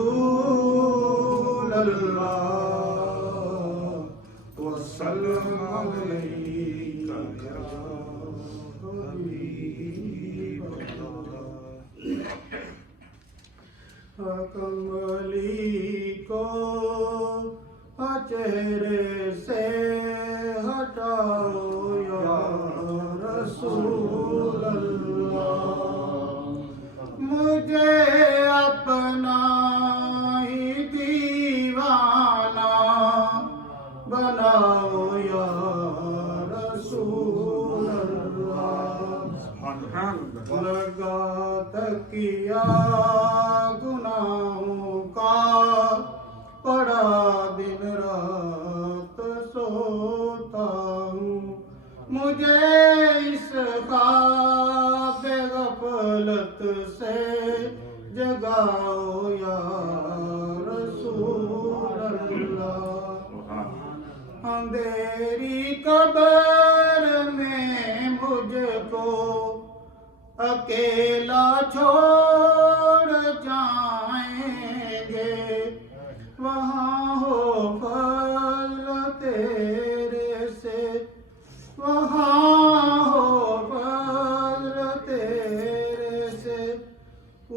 رسول اللہ وسلم علیک یا حبیب اللہ کملی کو چہرے سے ہٹاؤ یا رسول اللہ مجھے اپنا ہی دیوانہ بناؤ یا رسول اللہ لگا تکیہ گناہوں کا پڑا دن رات سوتا ہوں مجھے اس خواب غفلت سے جگاؤ یا رسول اللہ اندھیری قبر میں مجھ کو اکیلا چھوڑ جائیں گے وہاں ہو فضل تیرے سے وہاں ہو فضل تیرے سے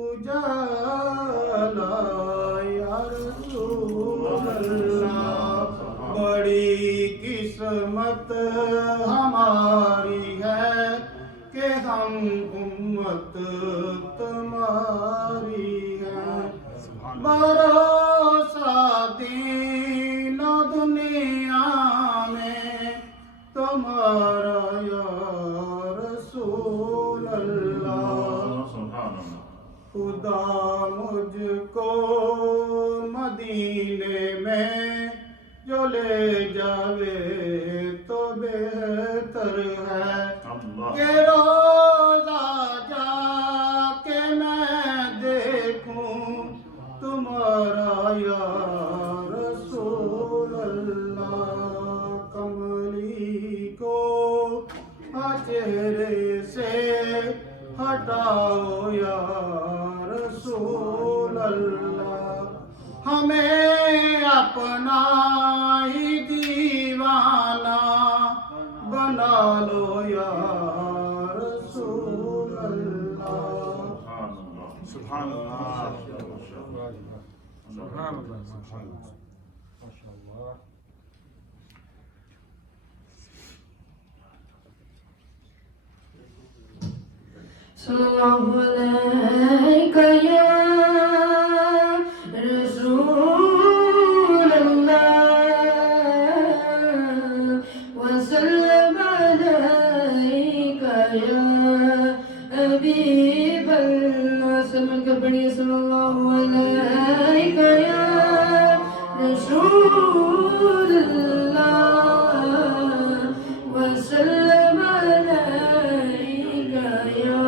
اجالا یا رسول اللہ بڑی قسمت ہماری ہے کہ ہم امت تمہاری ہے بھروسہ دین و دنیا میں تمہارا یا رسول اللہ خدا مجھ کو مدینے میں جو لے جاوے تو بہتر ہے کہ روزہ جا کے میں دیکھوں تمہارا یا رسول اللہ کملی کو چہرے سے ہٹاؤ یا رسول اللہ ہمیں اپنا ہی دیوانہ بنا لو یا رسول اللہ سبحان اللہ سبحان اللہ ماشاء اللہ صلی اللہ علیہ یا رسول اللہ وسلم علیک یا حبیب اللہ سلم کا بڑی صلی اللہ علیہ یا رسول اللہ وسلم علیک یا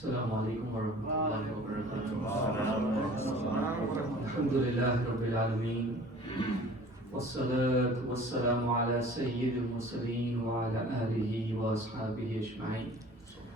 السلام علیکم ورحمۃ اللہ وبرکاتہ. الحمد للہ رب العالمین والصلاة والسلام على سید المرسلین وعلى آلہ واصحابہ اجمعین.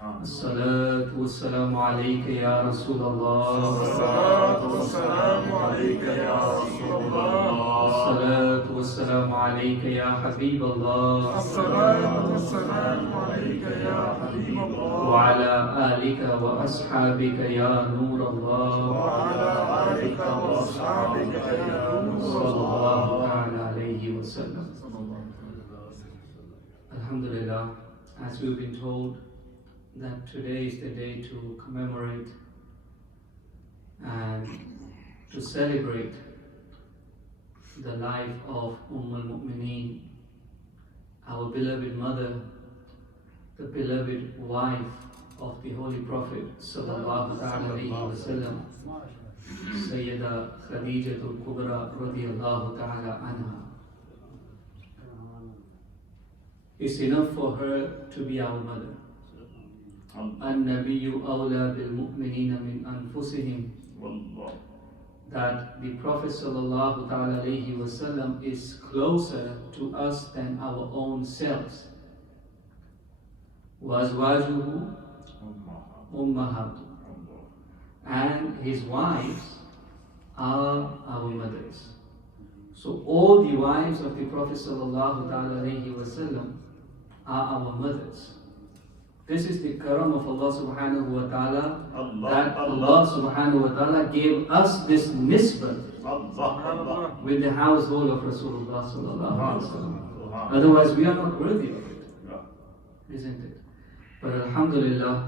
الصلاة والسلام علیک یا رسول اللہ. الصلاة والسلام عليك يا رسول الله. الصلاة والسلام علیک یا حبیب اللہ. الصلاة والسلام عليك يا حبيب الله. وعلى آلك وأصحابك يا نور الله. وعلى آلك وأصحابك يا نور صلى الله الله. تعالى عليه وسلم. Alhamdulillah, as we've been told that today is the day to commemorate and to celebrate the life of al-Mu'mineen, our beloved mother, the beloved wife of the Holy Prophet sallallahu alayhi wa sallam, Sayyida Khadijatul Kubra radiyallahu ta'ala anha. It's enough for her to be our mother. النبي أولى بالمؤمنين من أنفسهم. That the Prophet sallallahu ta'ala alayhi wa sallam is closer to us than our own selves. وأزواجه أمهات. And his wives are our mothers. So all the wives of the Prophet sallallahu ta'ala alayhi wa sallam are our mothers. This is the karam of Allah subhanahu wa ta'ala, that Allah subhanahu wa ta'ala gave us this nisbah with the household of Rasulullah sallallahu alaihi wasallam. Otherwise we are not worthy of it, isn't it? But alhamdulillah,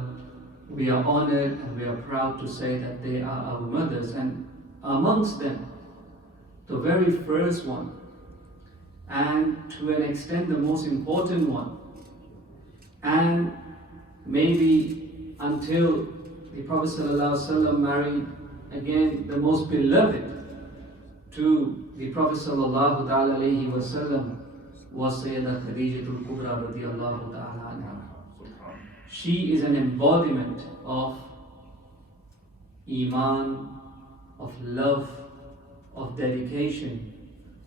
we are honored and we are proud to say that they are our mothers, and amongst them, the very first one, and to an extent the most important one, and maybe until the Prophet ﷺ married again the most beloved to the Prophet ﷺ was Sayyidah Khadijatul Kubra radiyallahu ta'ala anha. She is an embodiment of Iman, of love, of dedication,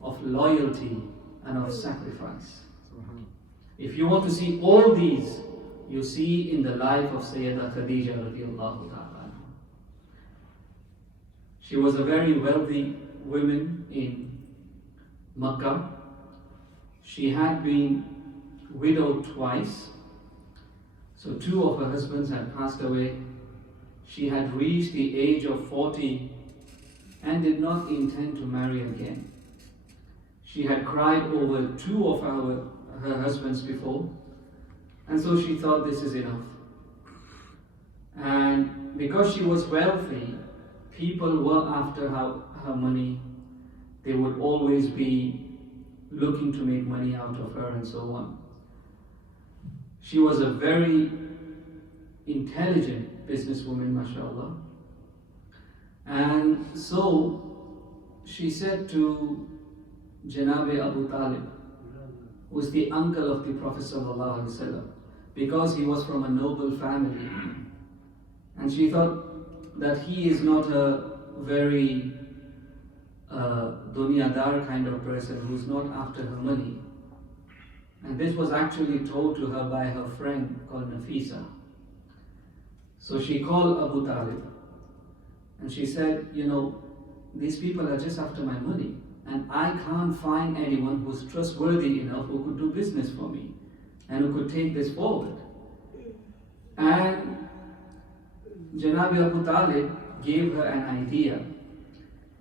of loyalty, and of sacrifice. If you want to see all these, you see in the life of Sayyidah Khadija radiyallahu ta'ala anha. She was a very wealthy woman in Makkah. She had been widowed twice. So 2 of her husbands had passed away. She had reached the age of 40 and did not intend to marry again. She had cried over 2 of her husbands before. And so she thought, this is enough. And because she was wealthy, people were after her money. They would always be looking to make money out of her and so on. She was a very intelligent businesswoman, mashallah. And so she said to Janabi Abu Talib, who was the uncle of the Prophet sallallahu alaihi wasallam, because he was from a noble family, and she thought that he is not a very dunyadar kind of person who's not after her money. And this was actually told to her by her friend called Nafisa. So she called Abu Talib and she said, these people are just after my money, and I can't find anyone who's trustworthy enough who could do business for me and who could take this forward. And Janabi Abu Talib gave her an idea.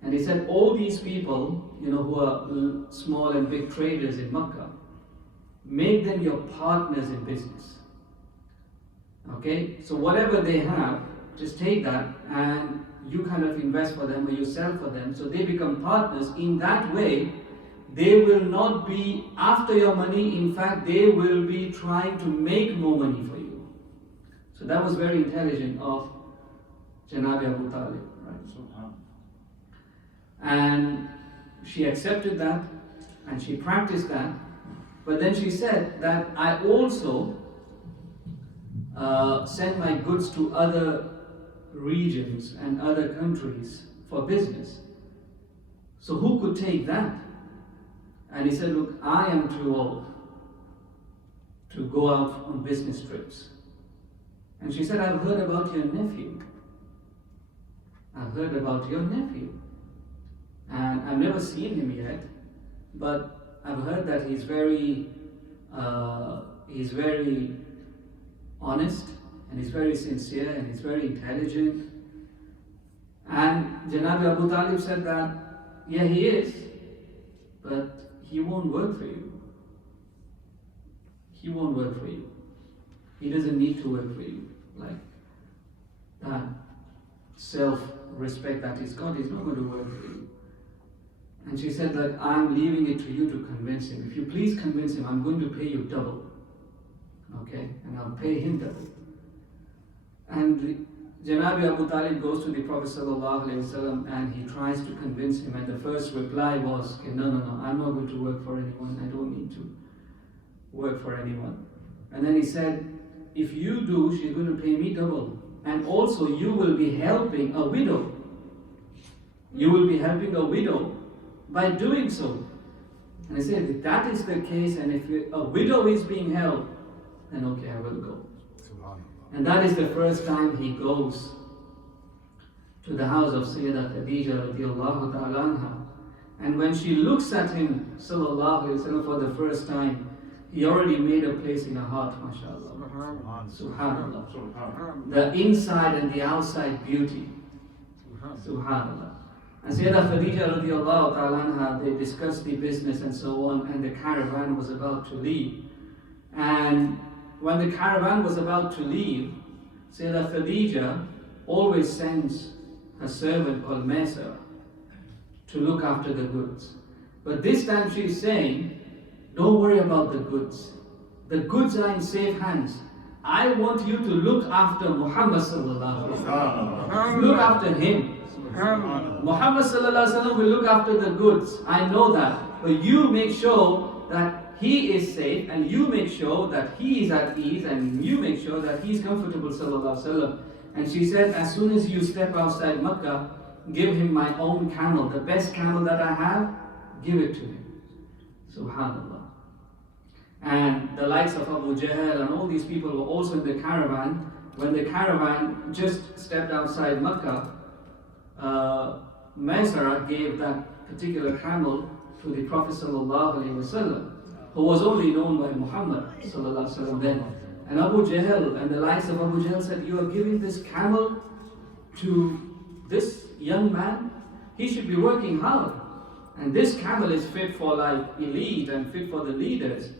And he said, all these people, who are small and big traders in Makkah, make them your partners in business. Okay? So whatever they have, just take that and you kind of invest for them or you sell for them. So they become partners. In that way, they will not be after your money. In fact, they will be trying to make more money for you. So that was very intelligent of Janabi Abu Talib. Right? And she accepted that and she practiced that. But then she said that I also send my goods to other regions and other countries for business. So who could take that? And he said, look, I am too old to go out on business trips. And she said, I've heard about your nephew. I've heard about your nephew. And I've never seen him yet, but I've heard that he's very honest, and he's very sincere, and he's very intelligent. And Janabi Abu Talib said that, yeah, he is, but he won't work for you. He won't work for you. He doesn't need to work for you. Like that self-respect that he's got, he's not going to work for you. And she said that I'm leaving it to you to convince him. If you please convince him, I'm going to pay you double. Okay? And I'll pay him double. And Janabi Abu Talib goes to the Prophet ﷺ and he tries to convince him. And the first reply was, okay, no, I'm not going to work for anyone. I don't need to work for anyone. And then he said, if you do, she's going to pay me double. And also you will be helping a widow. You will be helping a widow by doing so. And I said, if that is the case, and if a widow is being helped, then okay, I will go. And that is the first time he goes to the house of Sayyidah Khadija radiallahu ta'ala anha. And when she looks at him, sallallahu alayhi wa sallam, for the first time, he already made a place in her heart, mashallah. Subhanallah. The inside and the outside beauty. Subhanallah. And Sayyidah Khadija radiallahu ta'ala anha, they discussed the business and so on, and the caravan was about to leave. And when the caravan was about to leave, Sayyidah Khadija always sends her servant called Maysara to look after the goods. But this time she's saying, don't worry about the goods. The goods are in safe hands. I want you to look after Muhammad sallallahu alaihi wasallam. Look after him. Muhammad sallallahu alaihi wasallam will look after the goods. I know that. But you make sure that he is safe, and you make sure that he is at ease, and you make sure that he is comfortable, sallallahu alaihi wasallam. And she said, as soon as you step outside Makkah, give him my own camel, the best camel that I have, give it to him. Subhanallah. And the likes of Abu Jahl and all these people were also in the caravan. When the caravan just stepped outside Makkah, Maysara gave that particular camel to the Prophet sallallahu alaihi wasallam, who was only known by Muhammad sallallahu alaihi wasallam then. And Abu Jahl and the likes of Abu Jahl said, you are giving this camel to this young man? He should be working hard. And this camel is fit for like elite and fit for the leaders.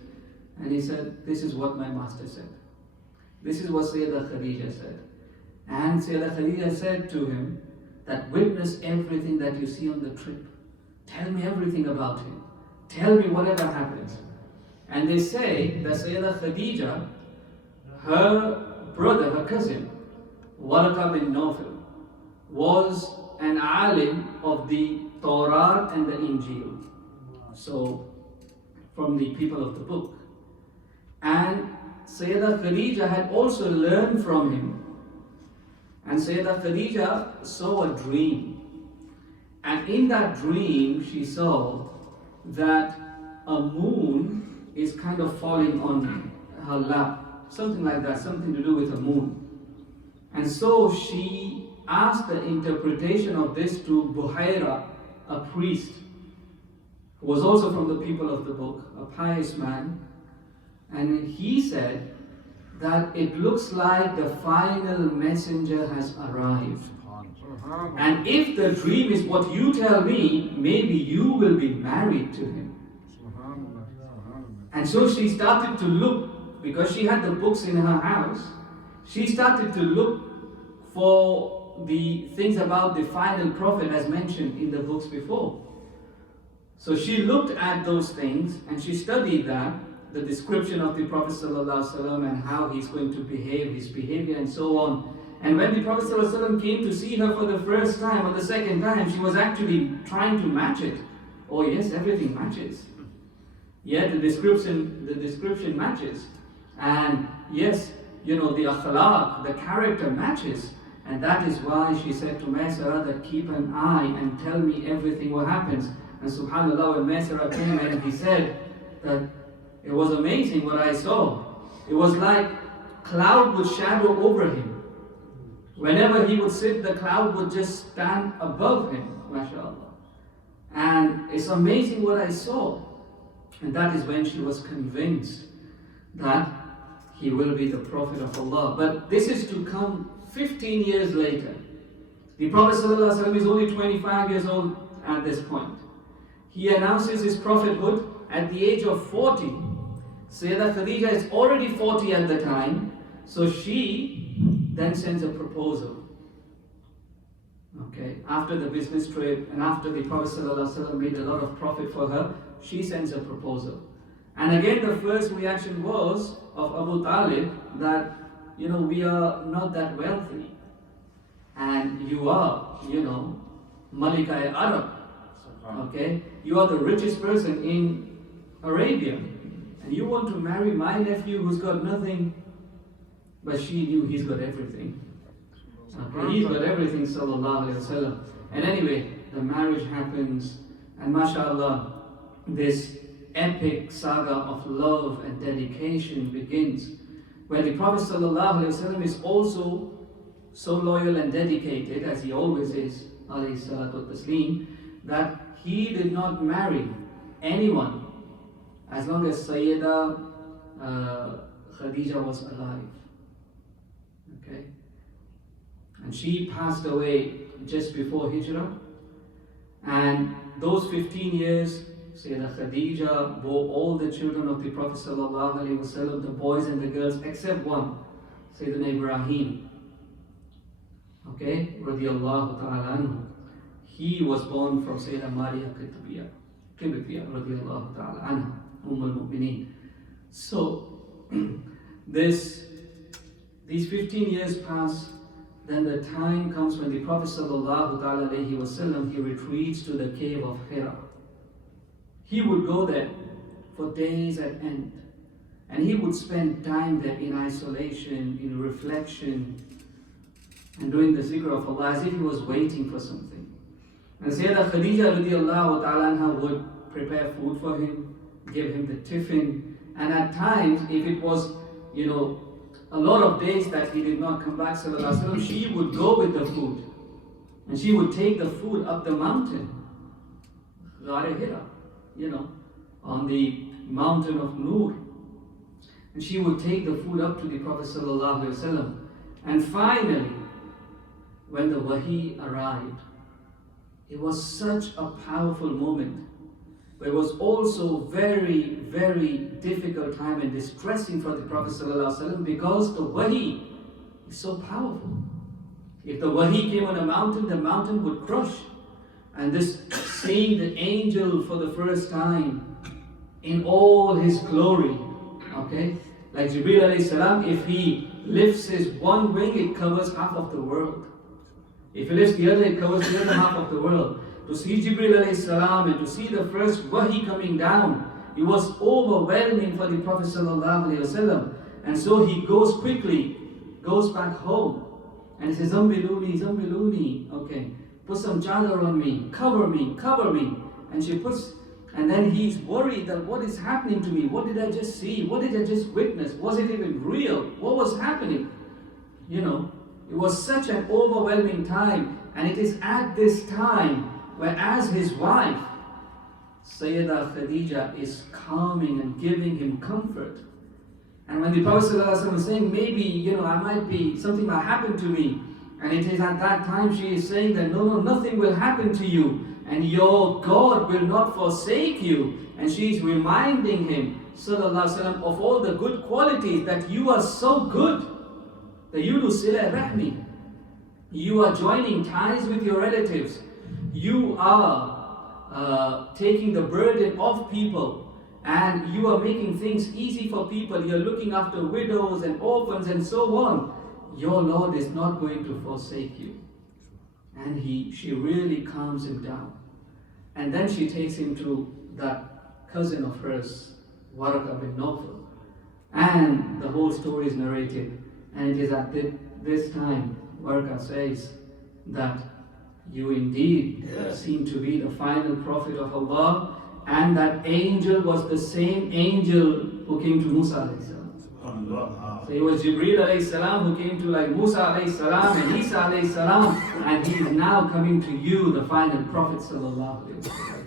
And he said, this is what my master said. This is what Sayyidah Khadija said. And Sayyidah Khadija said to him that witness everything that you see on the trip. Tell me everything about him. Tell me whatever happens. And they say that Sayyidah Khadija, her brother, her cousin, Warqa bin Nawfal, was an alim of the Torah and the Injil. So, from the people of the book. And Sayyidah Khadija had also learned from him. And Sayyidah Khadija saw a dream. And in that dream, she saw that a moon is kind of falling on her lap. Something like that, something to do with a moon. And so she asked the interpretation of this to Buhaira, a priest, who was also from the people of the book, a pious man. And he said that it looks like the final messenger has arrived. And if the dream is what you tell me, maybe you will be married to him. And so she started to look, because she had the books in her house, she started to look for the things about the final prophet as mentioned in the books before. So she looked at those things and she studied that, the description of the Prophet ﷺ and how he's going to behave, his behavior and so on. And when the Prophet ﷺ came to see her for the first time or the second time, she was actually trying to match it. Oh yes, everything matches. Yeah, the description matches. And yes, the akhlaq, the character matches. And that is why she said to Maysara that keep an eye and tell me everything what happens. And subhanAllah, when Maysara came and he said that it was amazing what I saw. It was like cloud would shadow over him. Whenever he would sit, the cloud would just stand above him, mashallah. And it's amazing what I saw. And that is when she was convinced that he will be the Prophet of Allah. But this is to come 15 years later. The Prophet ﷺ is only 25 years old at this point. He announces his prophethood at the age of 40. Sayyidah Khadija is already 40 at the time, so she then sends a proposal. Okay, after the business trip and after the Prophet ﷺ made a lot of profit for her, she sends a proposal. And again, the first reaction was of Abu Talib that, we are not that wealthy. And you are, Malika-e-Arab. Okay, you are the richest person in Arabia. And you want to marry my nephew who's got nothing, but she knew he's got everything. Okay, he's got everything, sallallahu alayhi wasallam. And anyway, the marriage happens, and mashallah, this epic saga of love and dedication begins, where the Prophet sallallahu alayhi wasallam is also so loyal and dedicated, as he always is, alayhi salatu taslim, that he did not marry anyone as long as Sayyidah Khadija was alive. Okay? And she passed away just before Hijrah. And those 15 years, Sayyidah Khadija bore all the children of the Prophet ﷺ, the boys and the girls, except one, Sayyidina Ibrahim. Okay? Radiallahu ta'ala anhu. He was born from Sayyidah Maria Qibtiyya, radiallahu ta'ala anha, al-Mu'mineen. So, these 15 years pass. Then the time comes when the Prophet ﷺ, he retreats to the cave of Hira. He would go there for days at end. And he would spend time there in isolation, in reflection, and doing the zikr of Allah as if he was waiting for something. And Sayyidah Khadija radiallahu ta'ala anha would prepare food for him, give him the tiffin. And at times, if it was, a lot of days that he did not come back, sallallahu alaihi wasallam, she would go with the food. And she would take the food up the mountain, Ghar Hira, on the mountain of Nur. And she would take the food up to the Prophet sallallahu alaihi wasallam. And finally, when the wahi arrived, it was such a powerful moment. But it was also very, very difficult time and distressing for the Prophet ﷺ because the wahi is so powerful. If the wahi came on a mountain, the mountain would crush. And this seeing the angel for the first time in all his glory, okay? Like Jibreel alayhi salam, if he lifts his one wing, it covers half of the world. If he lifts the other, it covers the other half of the world. To see Jibreel alayhi salam and to see the first wahi coming down, it was overwhelming for the Prophet sallallahu alayhi wasallam. And so he goes quickly, goes back home, and he says, Zambiluni, okay, put some chadar on me, cover me. And she puts, and then he's worried that what is happening to me? What did I just see? What did I just witness? Was it even real? What was happening? It was such an overwhelming time. And it is at this time where, as his wife, Sayyidah Khadija is calming and giving him comfort. And when the Prophet ﷺ was saying, maybe, something might happen to me. And it is at that time she is saying that, no, nothing will happen to you. And your God will not forsake you. And she is reminding him, sallallahu alaihi wasallam, of all the good qualities, that you are so good. That you do sila rahmi. You are joining ties with your relatives. You are taking the burden off people, and you are making things easy for people. You're looking after widows and orphans and so on. Your Lord is not going to forsake you. And she really calms him down. And then she takes him to that cousin of hers, Warqa bin Nawfal. And the whole story is narrated And it is at this time, Warqa says, that you indeed seem to be the final prophet of Allah, and that angel was the same angel who came to Musa alayhi salam. So it was Jibreel alayhi salam who came to like Musa alayhi salam and Isa alayhi salam, and he is now coming to you, the final prophet sallallahu alayhi wasallam.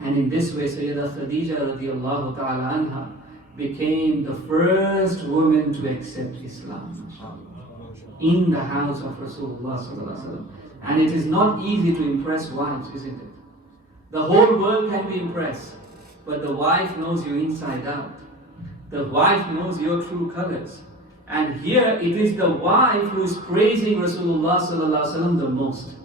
And in this way, Sayyidah Khadija radiallahu ta'ala anha became the first woman to accept Islam in the house of Rasulullah sallallahu alaihi wasallam. And it is not easy to impress wives, isn't it? The whole world can be impressed, but the wife knows you inside out. The wife knows your true colors. And here it is the wife who is praising Rasulullah sallallahu alaihi wasallam the most.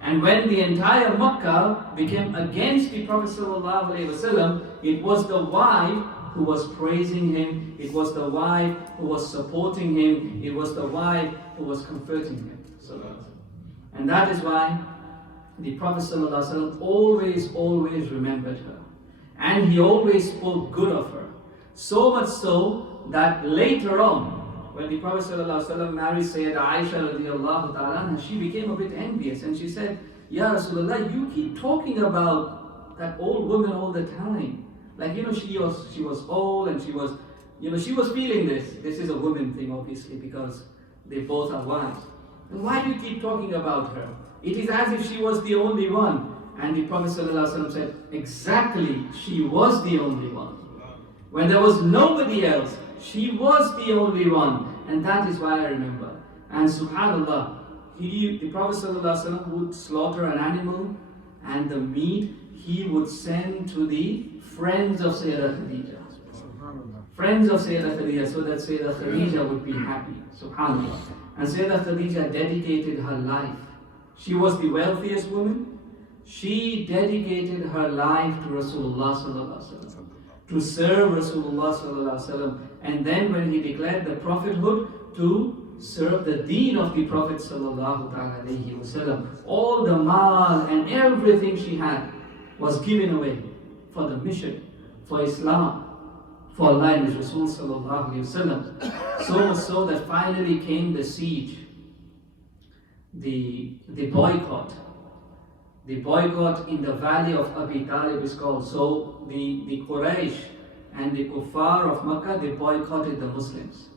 And when the entire Makkah became against the Prophet sallallahu alaihi wasallam, it was the wife who was praising him, it was the wife who was supporting him, it was the wife who was comforting him. And that is why the Prophet ﷺ always remembered her. And he always spoke good of her. So much so that later on, when the Prophet ﷺ married Sayyidah Aisha radiallahu ta'ala, she became a bit envious and she said, Ya Rasulullah, you keep talking about that old woman all the time. Like, she was old and she was feeling this. This is a woman thing, obviously, because they both are wives. And why do you keep talking about her? It is as if she was the only one. And the Prophet ﷺ said, exactly, she was the only one. When there was nobody else, she was the only one. And that is why I remember. And subhanAllah, the Prophet ﷺ would slaughter an animal, and the meat he would send to the friends of Sayyidah Khadija. Friends of Sayyidah Khadija, so that Sayyidah Khadija would be happy. Subhanallah. And Sayyidah Khadija dedicated her life. She was the wealthiest woman. She dedicated her life to Rasulullah sallallahu alaihi wasallam, to serve Rasulullah sallallahu alaihi wasallam. And then when he declared the prophethood, to serve the deen of the Prophet sallallahu alaihi wasallam. All the mal and everything she had was given away for the mission, for Islam, for Allah and His Rasul sallallahu alaihi wasallam. So much so that finally came the siege, the boycott. The boycott in the valley of Abi Talib is called. So the Quraysh and the Kuffar of Makkah, they boycotted the Muslims.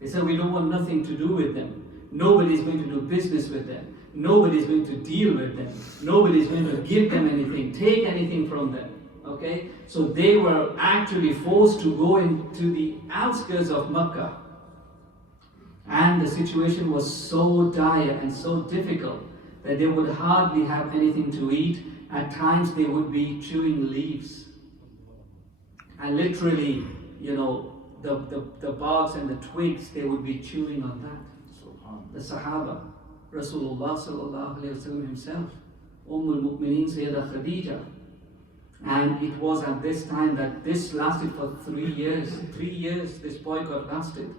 They said, we don't want nothing to do with them. Nobody is going to do business with them. Nobody is going to deal with them. Nobody is going to give them anything, take anything from them. Okay? So they were actually forced to go into the outskirts of Makkah. And the situation was so dire and so difficult that they would hardly have anything to eat. At times they would be chewing leaves. And literally, the barks and the twigs, they would be chewing on that. The Sahaba, Rasulullah sallallahu alaihi wasallam himself, al-Mu'mineen Sayyidah Khadija. And it was at this time that this lasted for 3 years. 3 years this boycott lasted.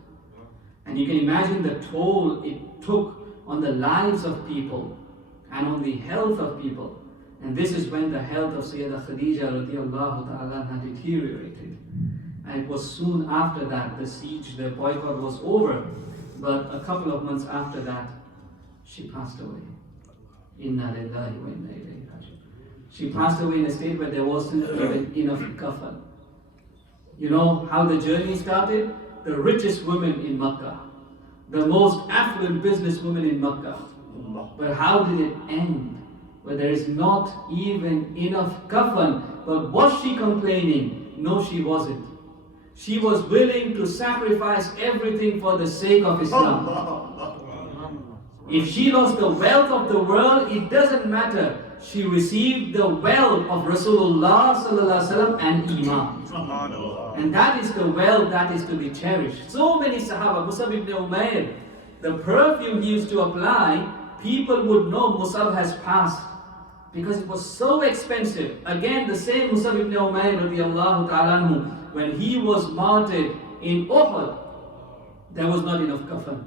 And you can imagine the toll it took on the lives of people and on the health of people. And this is when the health of Sayyidah Khadija radiallahu ta'ala had deteriorated. And it was soon after that, the siege, the boycott was over. But a couple of months after that, she passed away. Inna lillahi wa inna ilayhi raji'un. She passed away in a state where there wasn't even enough kafan. You know how the journey started? The richest woman in Makkah, the most affluent businesswoman in Makkah. But how did it end? Where there is not even enough kafan. But was she complaining? No, she wasn't. She was willing to sacrifice everything for the sake of Islam. If she lost the wealth of the world, it doesn't matter. She received the wealth of Rasulullah sallallahu alaihi wasallam and Iman. And that is the wealth that is to be cherished. So many Sahaba, Musab ibn Umair, the perfume he used to apply, people would know Musab has passed because it was so expensive. Again, the same Musab ibn Umair radiallahu ta'ala anhu, when he was martyred in Uhud, there was not enough kafan.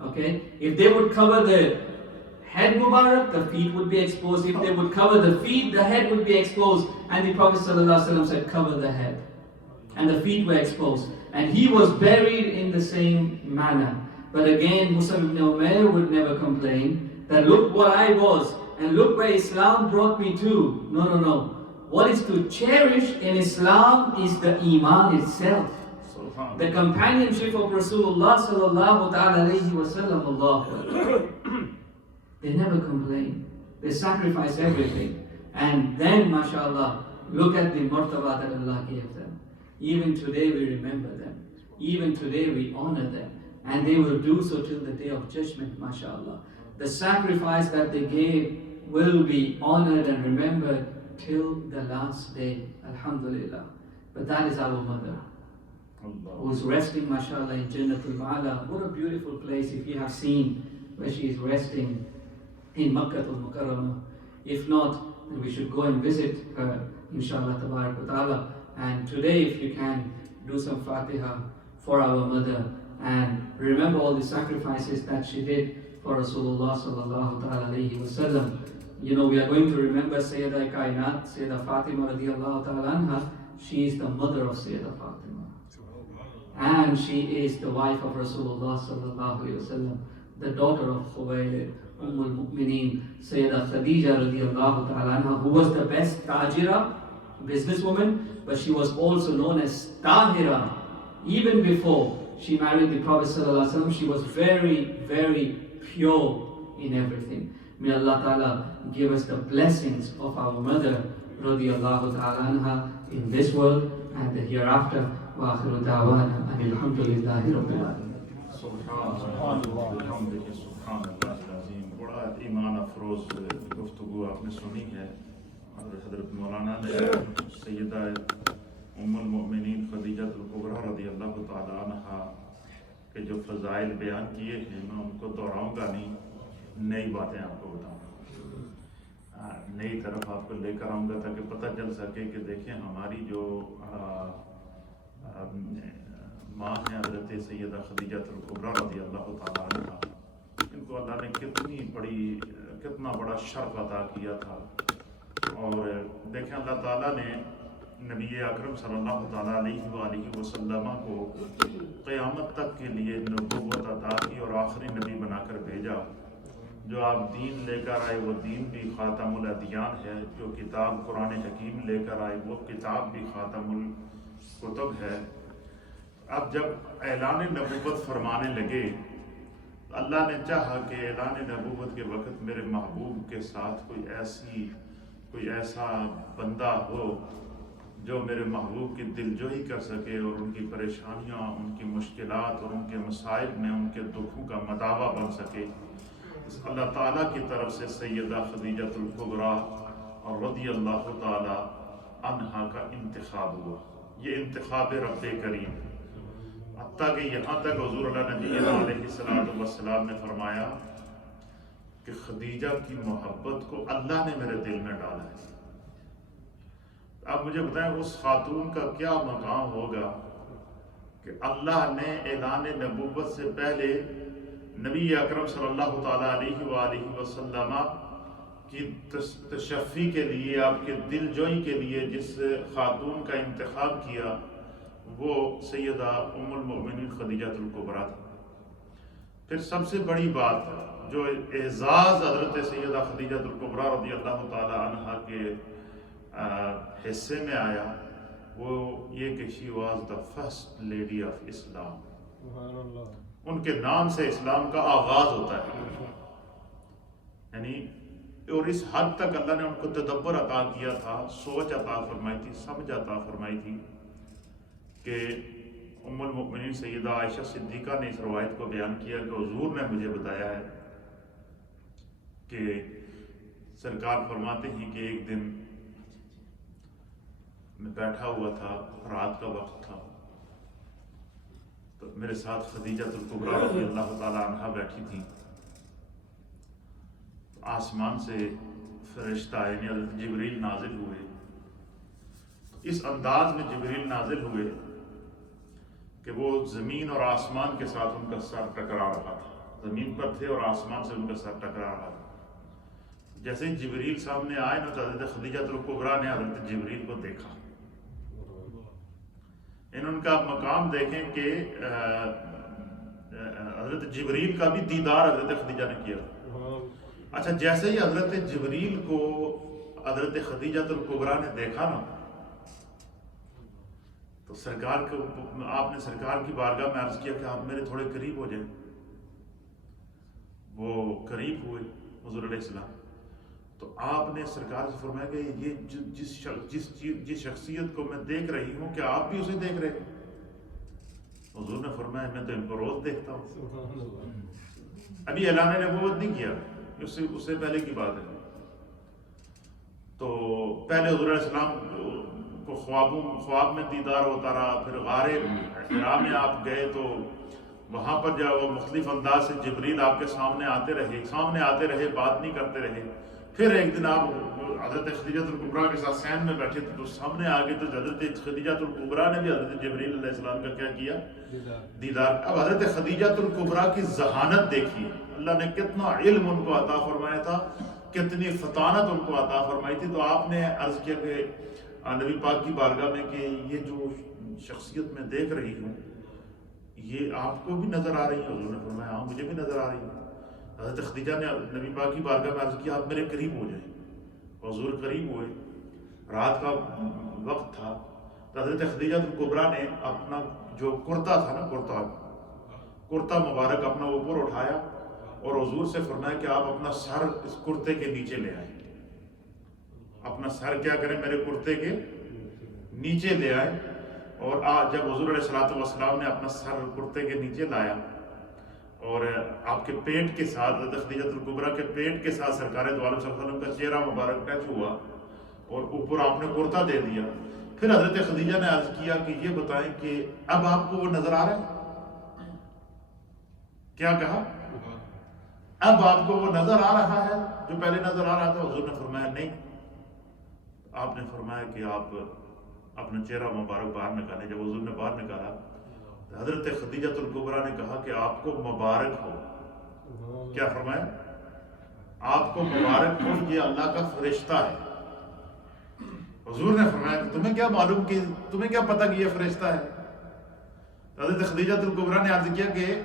Okay? If they would cover the head Mubarak, the feet would be exposed. If they would cover the feet, the head would be exposed. And the Prophet ﷺ said, cover the head. And the feet were exposed. And he was buried in the same manner. But again, Mus'ab ibn Umair would never complain that look what I was and look where Islam brought me to. No, no, no. What is to cherish in Islam is the Iman itself. The companionship of Rasulullah sallallahu alayhi wa sallam. They never complain. They sacrifice everything. And then, mashallah, look at the martaba that Allah gave them. Even today we remember them. Even today we honor them. And they will do so till the day of judgment, mashallah. The sacrifice that they gave will be honored and remembered till the last day, alhamdulillah. But that is our mother, who is resting, mashallah, in Jannatul Ma'ala. What a beautiful place if you have seen where she is resting in Makkatul Mukarramah. If not, then we should go and visit her, inshallah, tabarak wa ta'ala. And today, if you can, do some Fatiha for our mother and remember all the sacrifices that she did for Rasulullah sallallahu alayhi wa sallam. You know, we are going to remember Sayyidah Kainat, Sayyidah Fatima radiallahu ta'ala anha. She is the mother of Sayyidah Fatima. And she is the wife of Rasulullah sallallahu alayhi wa sallam, the daughter of Khuwaylid, Al-Mu'mineen, Sayyidah Khadija radiallahu ta'ala anha, who was the best tajira, businesswoman, but she was also known as Tahira. Even before she married the Prophet sallallahu alaihi wasallam, she was very, very pure in everything. May Allah Ta'ala give us the blessings of our mother radiallahu ta'ala anha in this world and the hereafter. Wa akhiru da'wana alhamdulillahi rabbil alamin. بڑا ایمان افروز گفتگو آپ نے سنی ہے اور حضرت مولانا نے سیدہ ام المؤمنین خدیجہ الکبریٰ رضی اللہ تعالی عنہا کے جو فضائل بیان کیے ہیں میں ان کو دہراؤں گا نہیں، نئی باتیں آپ کو بتاؤں گا، نئی طرف آپ کو لے کر آؤں گا تاکہ پتہ چل سکے کہ دیکھیں ہماری جو ماں ہیں حضرت سیدہ خدیجہ الکبریٰ رضی اللہ تعالی عنہا، ان کو اللہ نے کتنا بڑا شرف عطا کیا تھا. اور دیکھیں اللہ تعالیٰ نے نبی اکرم صلی اللہ تعالیٰ علیہ وآلہ وسلم کو قیامت تک کے لیے نبوت عطا کی اور آخری نبی بنا کر بھیجا. جو آپ دین لے کر آئے وہ دین بھی خاتم الادیان ہے، جو کتاب قرآن حکیم لے کر آئے وہ کتاب بھی خاتم الکتب ہے. اب جب اعلان نبوت فرمانے لگے، اللہ نے چاہا کہ اعلان نبوت کے وقت میرے محبوب کے ساتھ کوئی ایسا بندہ ہو جو میرے محبوب کی دلجوئی کر سکے اور ان کی پریشانیاں، ان کی مشکلات اور ان کے مصائب میں ان کے دکھوں کا مداوا بن سکے. اللہ تعالیٰ کی طرف سے سیدہ خدیجہ الکبریٰ اور رضی اللہ تعالی عنہا کا انتخاب ہوا. یہ انتخاب رب کریم، حتیٰ کہ یہاں تک حضور اللہ نبی علیہ السلام نے فرمایا کہ خدیجہ کی محبت کو اللہ نے میرے دل میں ڈالا ہے. آپ مجھے بتائیں اس خاتون کا کیا مقام ہوگا کہ اللہ نے اعلان نبوت سے پہلے نبی اکرم صلی اللہ تعالیٰ علیہ وآلہ وسلم کی تشفی کے لیے، آپ کے دل جوئی کے لیے جس خاتون کا انتخاب کیا وہ سیدہ ام المؤمنین خدیجہ الکبریٰ تھی. پھر سب سے بڑی بات جو اعزاز حضرت سیدہ خدیجہ الکبریٰ رضی اللہ تعالی عنہا کے حصے میں آیا وہ یہ کہ she was the first lady of Islam. ان کے نام سے اسلام کا آغاز ہوتا ہے. یعنی اور اس حد تک اللہ نے ان کو تدبر عطا کیا تھا، سوچ عطا فرمائی تھی، سمجھ عطا فرمائی تھی کہ ام المؤمنین سیدہ عائشہ صدیقہ نے اس روایت کو بیان کیا کہ حضور نے مجھے بتایا ہے کہ سرکار فرماتے ہیں کہ ایک دن میں بیٹھا ہوا تھا، رات کا وقت تھا، تو میرے ساتھ خدیجہ الکبریٰ رضی اللہ تعالی عنہا بیٹھی تھیں. آسمان سے فرشتہ یعنی حضرت جبریل نازل ہوئے. اس انداز میں جبریل نازل ہوئے کہ وہ زمین اور آسمان کے ساتھ ان کا سر ٹکرا رہا تھا. زمین پر تھے اور آسمان سے ان کا سر ٹکرا رہا تھا. جیسے ہی جبریل سامنے آئے نا تو حضرت خدیجہ الکبریٰ نے حضرت جبریل کو دیکھا. ان کا مقام دیکھیں کہ حضرت جبریل کا بھی دیدار حضرت خدیجہ نے کیا. اچھا جیسے ہی حضرت جبریل کو حضرت خدیجہ الکبریٰ نے دیکھا نا تو سرکار کو آپ نے سرکار کی بارگاہ میں عرض کیا کہ آپ میرے تھوڑے قریب ہو جائیں. وہ قریب ہوئے حضور علیہ السلام. تو آپ نے سرکار سے فرمایا کہ یہ جس شخصیت کو میں دیکھ رہی ہوں کیا آپ بھی اسے دیکھ رہے ہیں؟ حضور نے فرمایا میں تو ان کو روز دیکھتا ہوں. ابھی اعلان نبوت نہیں کیا، اس سے پہلے کی بات ہے. تو پہلے حضور علیہ السلام کو خواب میں دیدار ہوتا رہا، پھر غار حرا میں آپ گئے تو وہاں پر جو وہ مختلف انداز سے جبریل آپ کے سامنے آتے رہے، بات نہیں کرتے رہے. پھر ایک دن آپ حضرت خدیجہ الکبریٰ کے ساتھ سین میں بیٹھے تھے تو سامنے آگے تو حضرت خدیجہ الکبریٰ نے بھی حضرت جبریل علیہ السلام کا کیا کیا؟ دیدار. اب حضرت خدیجہ الکبریٰ کی ذہانت دیکھیے، اللہ نے کتنا علم ان کو عطا فرمایا تھا، کتنی فطانت ان کو عطا فرمائی تھی. تو آپ نے عرض کیا کہ نبی پاک کی بارگاہ میں کہ یہ جو شخصیت میں دیکھ رہی ہوں یہ آپ کو بھی نظر آ رہی ہے؟ حضور نے فرمایا ہاں مجھے بھی نظر آ رہی ہے. حضرت خدیجہ نے نبی پاک کی بارگاہ میں عرض کیا آپ میرے قریب ہو جائیں. حضور قریب ہوئے، رات کا وقت تھا. تو حضرت خدیجہ الکبریٰ نے اپنا جو کرتا تھا نا، کرتا مبارک اپنا اوپر اٹھایا اور حضور سے فرمایا کہ آپ اپنا سر اس کرتے کے نیچے لے آئیں. اپنا سر کیا کریں؟ میرے کرتے کے نیچے لے آئیں. اور جب حضور علیہ السلام نے اپنا سر کرتے کے نیچے لایا اور آپ کے پیٹ کے ساتھ، حضرت خدیجہ الکبریٰ کے پیٹ کے ساتھ سرکار دو عالم صلی اللہ علیہ وسلم کا چہرہ مبارک ٹچ ہوا اور اوپر آپ نے کرتا دے دیا. پھر حضرت خدیجہ نے عرض کیا کہ یہ بتائیں کہ اب آپ کو وہ نظر آ رہا ہے؟ کیا کہا؟ اب آپ کو وہ نظر آ رہا ہے جو پہلے نظر آ رہا تھا؟ حضور نے فرمایا نہیں. آپ نے فرمایا کہ آپ اپنا چہرہ مبارک باہر نکالیں. جب حضور نے باہر نکالا تو حضرت خدیجہ الکبریٰ نے کہا کہ آپ کو مبارک ہو. کیا فرمایا؟ آپ کو مبارک ہو، یہ اللہ کا فرشتہ ہے. حضور نے فرمایا کہ تمہیں کیا معلوم، کہ تمہیں کیا پتہ کہ یہ فرشتہ ہے؟ حضرت خدیجہ الکبریٰ نے عرض کیا کہ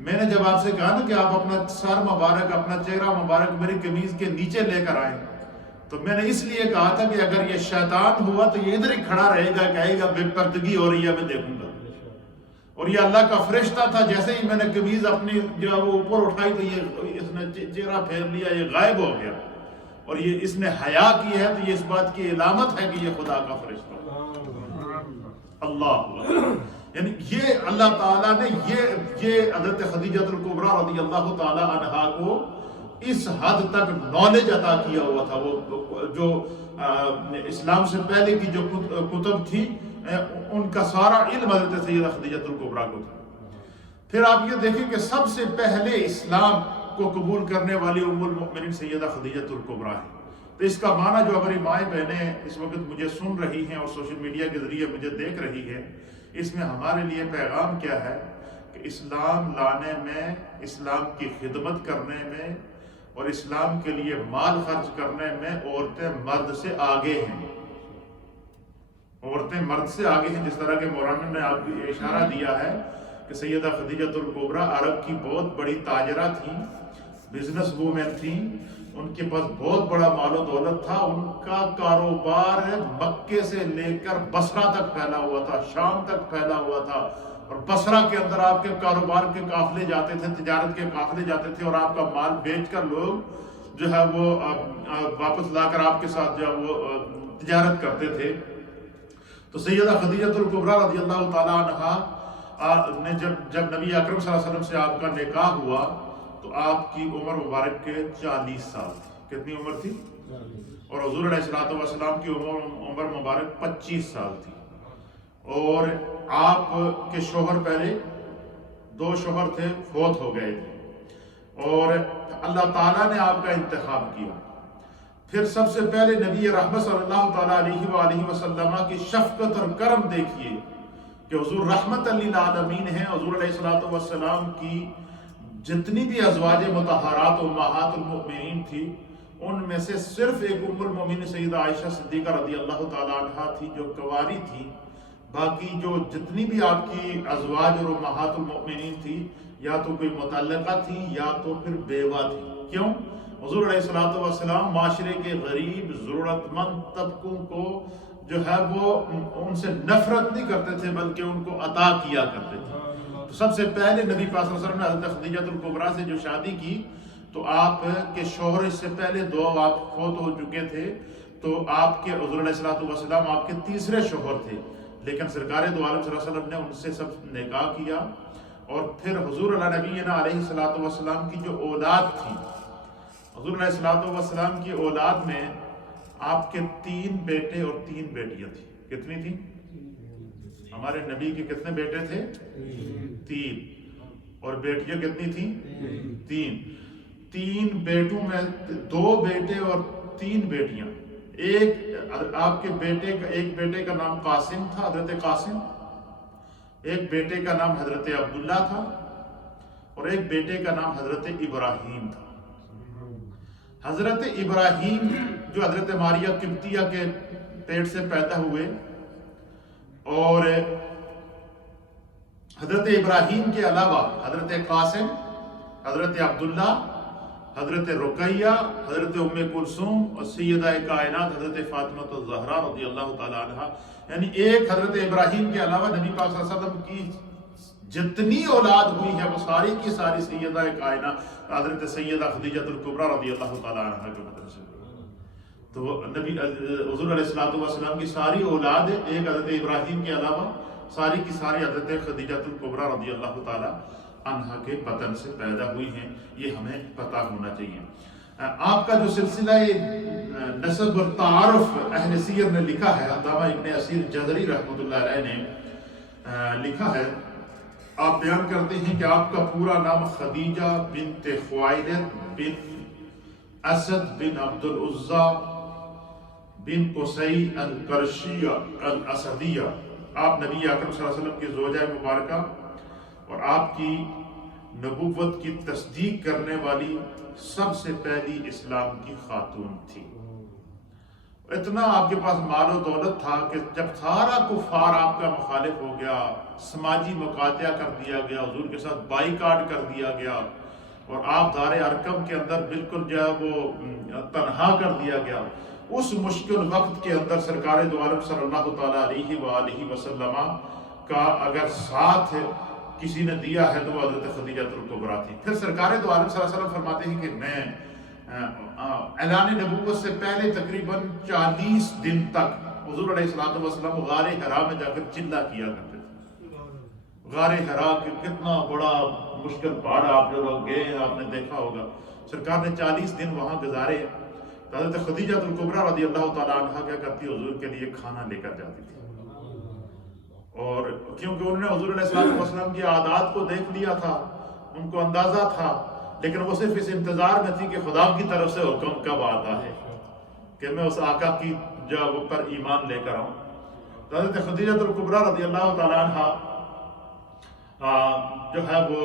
میں نے جب آپ سے کہا نا کہ آپ اپنا سر مبارک، اپنا چہرہ مبارک میری قمیض کے نیچے لے کر آئیں، تو میں نے اس لیے کہا تھا کہ اگر یہ شیطان ہوا تو یہ ادھر ہی کھڑا رہے گا، کہے گا بے پردگی ہو رہی ہے میں دیکھوں گا. اور یہ اللہ کا فرشتہ تھا. جیسے ہی میں نے قمیض اپنی جو وہ اوپر اٹھائی تو یہ اس نے چہرہ پھیر لیا، یہ غائب ہو گیا. اور یہ اس نے حیا کی ہے تو یہ اس بات کی علامت ہے کہ یہ خدا کا فرشتہ. اللہ یعنی یہ اللہ تعالیٰ نے یہ حضرت خدیجہ الکبریٰ رضی اللہ تعالی عنہا کو اس حد تک نالج عطا کیا ہوا تھا. وہ جو اسلام سے پہلے کی جو کتب تھی ان کا سارا علم حضرت سیدہ خدیجہ الکبریٰ کو تھا. پھر آپ یہ دیکھیں کہ سب سے پہلے اسلام کو قبول کرنے والی ام المؤمنین سیدہ خدیجہ الکبریٰ ہے. تو اس کا معنی جو ہماری مائیں بہنیں اس وقت مجھے سن رہی ہیں اور سوشل میڈیا کے ذریعے مجھے دیکھ رہی ہے، اس میں ہمارے لیے پیغام کیا ہے کہ اسلام لانے میں، اسلام کی خدمت کرنے میں اور اسلام کے لیے مال خرچ کرنے میں عورتیں مرد سے آگے ہیں. عورتیں مرد سے آگے ہیں. جس طرح کہ مولانا نے آپ کو اشارہ دیا ہے کہ سیدہ خدیجہ الکبریٰ عرب کی بہت بڑی تاجرہ تھیں، بزنس وومن تھیں. ان کے پاس بہت بڑا مال و دولت تھا. ان کا کاروبار مکے سے لے کر بصرہ تک پھیلا ہوا تھا، شام تک پھیلا ہوا تھا. اور بصرہ کے اندر آپ کے کاروبار کے قافلے جاتے تھے، تجارت کے قافلے جاتے تھے اور آپ کا مال بیچ کر لوگ جو ہے وہ واپس لا کر آپ کے ساتھ جو ہے وہ تجارت کرتے تھے. تو سیدہ خدیجہ الکبریٰ رضی اللہ تعالیٰ عنہا نے جب نبی اکرم صلی اللہ علیہ وسلم سے آپ کا نکاح ہوا تو آپ کی عمر مبارک کے 40 سال تھی. کتنی عمر تھی؟ اور حضور علیہ السلام کی عمر مبارک 25 سال تھی. اور آپ کے شوہر پہلے 2 شوہر تھے، فوت ہو گئے تھے اور اللہ تعالیٰ نے آپ کا انتخاب کیا. پھر سب سے پہلے نبی رحمت صلی اللہ تعالیٰ علیہ وآلہ وسلم کی شفقت اور کرم دیکھیے کہ حضور رحمت للعالمین ہیں. حضور علیہ السلام کی جتنی بھی ازواج مطہرات امہات المؤمنین تھی ان میں سے صرف ایک ام المؤمنین سیدہ عائشہ صدیقہ رضی اللہ تعالیٰ عنہا تھی جو کنواری تھی. باقی جو جتنی بھی آپ کی ازواج اور امہات المؤمنین تھی یا تو کوئی متعلقہ تھی یا تو پھر بیوہ تھی. کیوں؟ حضور علیہ الصلوۃ والسلام معاشرے کے غریب ضرورت مند طبقوں کو جو ہے وہ ان سے نفرت نہیں کرتے تھے بلکہ ان کو عطا کیا کرتے تھے. تو سب سے پہلے نبی پاک صلی اللہ علیہ وسلم نے حضرت خدیجہ الکبریٰ سے جو شادی کی تو آپ کے شوہر اس سے پہلے 2 آپ فوت ہو چکے تھے، تو آپ کے حضور علیہ الصلوۃ والسلام آپ کے تیسرے شوہر تھے، لیکن سرکار دو عالم صلی اللہ علیہ وسلم نے ان سے سب نکاح کیا. اور پھر حضور نبینا علیہ الصلوۃ والسلام کی جو اولاد تھی، حضور علیہ الصلوۃ والسلام کی اولاد میں آپ کے 3 بیٹے اور 3 بیٹیاں تھیں. کتنی تھیں؟ ہمارے نبی کے کتنے بیٹے تھے؟ 3. اور بیٹیاں کتنی تھیں؟ 3. 3 بیٹوں میں 2 بیٹے اور 3 بیٹیاں. ایک آپ کے ایک بیٹے کا نام قاسم تھا، حضرت قاسم. ایک بیٹے کا نام حضرت عبداللہ تھا، اور ایک بیٹے کا نام حضرت ابراہیم تھا. حضرت ابراہیم جو حضرت ماریہ قبطیہ کے پیٹ سے پیدا ہوئے، اور حضرت ابراہیم کے علاوہ حضرت قاسم، حضرت عبداللہ، حضرت رقیہ، حضرت ام کلثوم اور سیدہ کائنات حضرت فاطمہ الزہرا رضی اللہ تعالی عنہا، یعنی ایک حضرت ابراہیم کے علاوہ نبی پاک صلی اللہ علیہ وسلم کی جتنی اولاد ہوئی ہے وہ ساری کی ساری سیدہ کائنات حضرت سیدہ خدیجہ الکبریٰ رضی اللہ تعالی عنہا کے مدد سے. تو نبی حضور علیہ الصلوۃ والسلام کی ساری اولاد ایک حضرت ابراہیم کے علاوہ ساری کی ساری حضرت خدیجہ الکبریٰ رضی اللہ تعالی عنہا کے بدن سے پیدا ہوئی ہیں. یہ ہمیں پتہ ہونا چاہیے. آپ کا جو سلسلہ نسب اور تعارف اہل سیر نے لکھا ہے، علامہ ابن اسیر جزری رحمۃ اللہ علیہ نے لکھا ہے. آپ بیان کرتے ہیں کہ آپ کا پورا نام خدیجہ بنت خوائلد بن اسد بن عبد العزیٰ بن قصی القرشیہ الاسدیہ. آپ نبی اکرم صلی اللہ علیہ وسلم کی زوجہ مبارکہ اور آپ کی نبوت کی تصدیق کرنے والی سب سے پہلی اسلام کی خاتون تھی. اتنا آپ کے پاس مال و دولت تھا کہ جب سارا کفار آپ کا مخالف ہو گیا، سماجی مقاطعہ کر دیا گیا، حضور کے ساتھ بائیکاٹ کر دیا گیا، اور آپ دار ارقم کے اندر بالکل جو ہے وہ تنہا کر دیا گیا، اس مشکل وقت کے اندر سرکار دو عالم صلی اللہ تعالیٰ علیہ وآلہ وسلم کا اگر ساتھ کسی نے دیا ہے تو وہ حضرت خدیجہ الکبریٰ تھی. پھر سرکار دو عالم صلی اللہ علیہ وسلم فرماتے ہیں کہ میں اعلان نبوت سے پہلے تقریباً 40 دن تک حضور علیہ الصلوۃ والسلام غار حرا میں جا کر چلا کیا کرتے تھے. غار حرا کہ کتنا بڑا مشکل پہاڑ، آپ جو لوگ گئے ہیں آپ نے دیکھا ہوگا. سرکار نے 40 دن وہاں گزارے. حضرت خدیجہ الکبریٰ رضی اللہ تعالیٰ عنہا کیا کرتی، حضور کے لیے کھانا لے کر جاتی تھی. اور کیونکہ انہوں نے حضور علیہ السلام کی عادات کو دیکھ لیا تھا، ان کو اندازہ تھا، لیکن وہ صرف اس انتظار میں تھی کہ خدا کی طرف سے حکم کب آتا ہے کہ میں اس آقا کی جو پر ایمان لے کر آؤں. تو حضرت خدیجہ الکبریٰ رضی اللہ تعالیٰ عنہا جو ہے وہ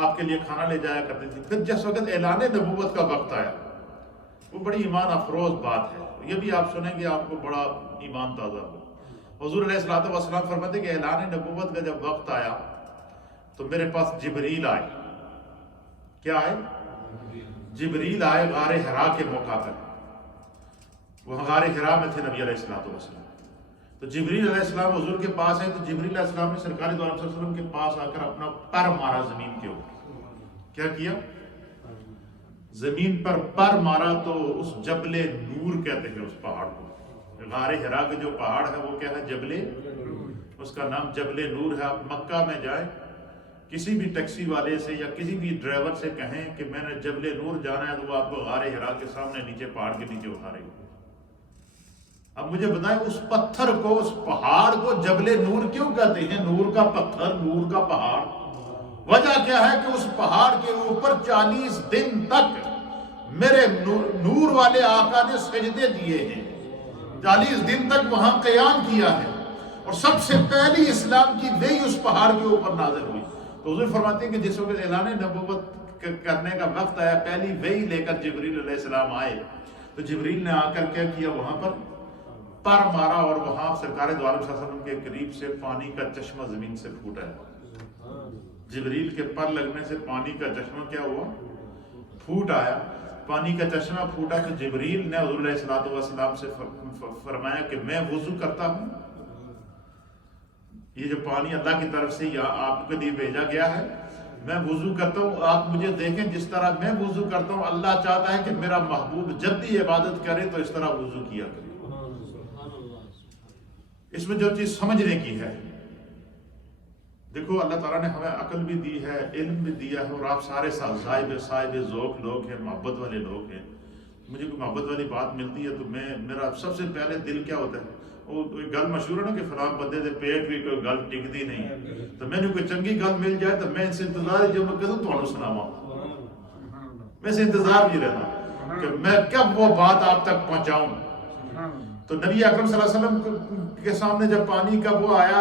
آپ کے لیے کھانا لے جایا کرتی تھی. پھر جس وقت اعلان نبوت کا وقت آیا، وہ بڑی ایمان افروز بات ہے، یہ بھی آپ سنیں گے آپ کو بڑا ایمان تازہ ہو. حضور علیہ الصلوۃ والسلام فرماتے کہ اعلان نبوت کا جب وقت آیا تو میرے پاس جبریل آئے. کیا آئے؟ جبریل آئے غار حرا کے موقع پر. وہ غار حرا میں تھے نبی علیہ الصلوۃ والسلام. تو جبریل علیہ السلام حضور کے پاس آئے تو جبریل علیہ السلام نے سرکار دو عالم صلی اللہ علیہ وسلم کے پاس آ کر اپنا پر مارا زمین کے اوپر. کیا کیا؟ زمین پر پر مارا. تو اس جبل نور کہتے ہیں اس پہاڑ کو. غار حرا کے جو پہاڑ ہے وہ کیا ہے؟ جبل، اس کا نام جبل نور ہے. آپ مکہ میں جائیں، کسی بھی ٹیکسی والے سے یا کسی بھی ڈرائیور سے کہیں کہ میں نے جبل نور جانا ہے تو وہ آپ کو غار حرا کے سامنے نیچے پہاڑ کے نیچے اتارے گا. اب مجھے بتائیں اس پتھر کو، اس پہاڑ کو جبل نور کیوں کہتے ہیں؟ نور کا پتھر، نور کا پہاڑ. وجہ کیا ہے کہ اس پہاڑ کے اوپر 40 دن تک میرے نور والے آقا نے سجدے دیے ہیں. 40 دن تک وہاں قیام کیا ہے، اور سب سے پہلی اسلام کی وحی اس پہاڑ کے اوپر نازل ہوئی. تو حضور فرماتے ہیں کہ جس وقت اعلان نبوت کرنے کا وقت آیا، پہلی وحی لے کر جبریل علیہ السلام آئے. تو جبریل نے آ کر کیا کیا؟ وہاں پر پر مارا اور وہاں سرکار دو عالم صلی اللہ علیہ وسلم کے قریب سے پانی کا چشمہ زمین سے پھوٹا ہے. جبریل کے پر لگنے سے پانی کا چشمہ کیا ہوا؟ پھوٹ آیا. پانی کا چشمہ پھوٹا تو جبریل نے حضور علیہ الصلوۃ والسلام سے فرمایا کہ میں وضو کرتا ہوں. یہ جو پانی اللہ کی طرف سے یا آپ کے لیے بھیجا گیا ہے، میں وضو کرتا ہوں. آپ مجھے دیکھیں جس طرح میں وضو کرتا ہوں، اللہ چاہتا ہے کہ میرا محبوب جب بھی عبادت کرے تو اس طرح وضو کیا کرے. اس میں جو چیز سمجھنے کی ہے، دیکھو اللہ تعالیٰ نے ہمیں عقل بھی دی ہے، علم بھی دیا ہے، اور آپ سارے صاحب ذوق لوگ ہیں، محبت والے لوگ ہیں. مجھے کوئی محبت والی بات ملتی ہے تو میرا سب سے پہلے دل کیا ہوتا ہے؟ وہ گل مشہور ہے نا کہ فلاں بندے دے پیٹ بھی کوئی گل ٹکتی نہیں، تو میں نے کوئی چنگی گل مل جائے تو میں ان سے انتظار جو میں کدوں تمہیں سناواں، میں سے انتظار بھی رہنا کہ میں کب وہ بات آپ تک پہنچاؤں. تو نبی اکرم صلی اللہ علیہ وسلم کے سامنے جب پانی کا وہ آیا،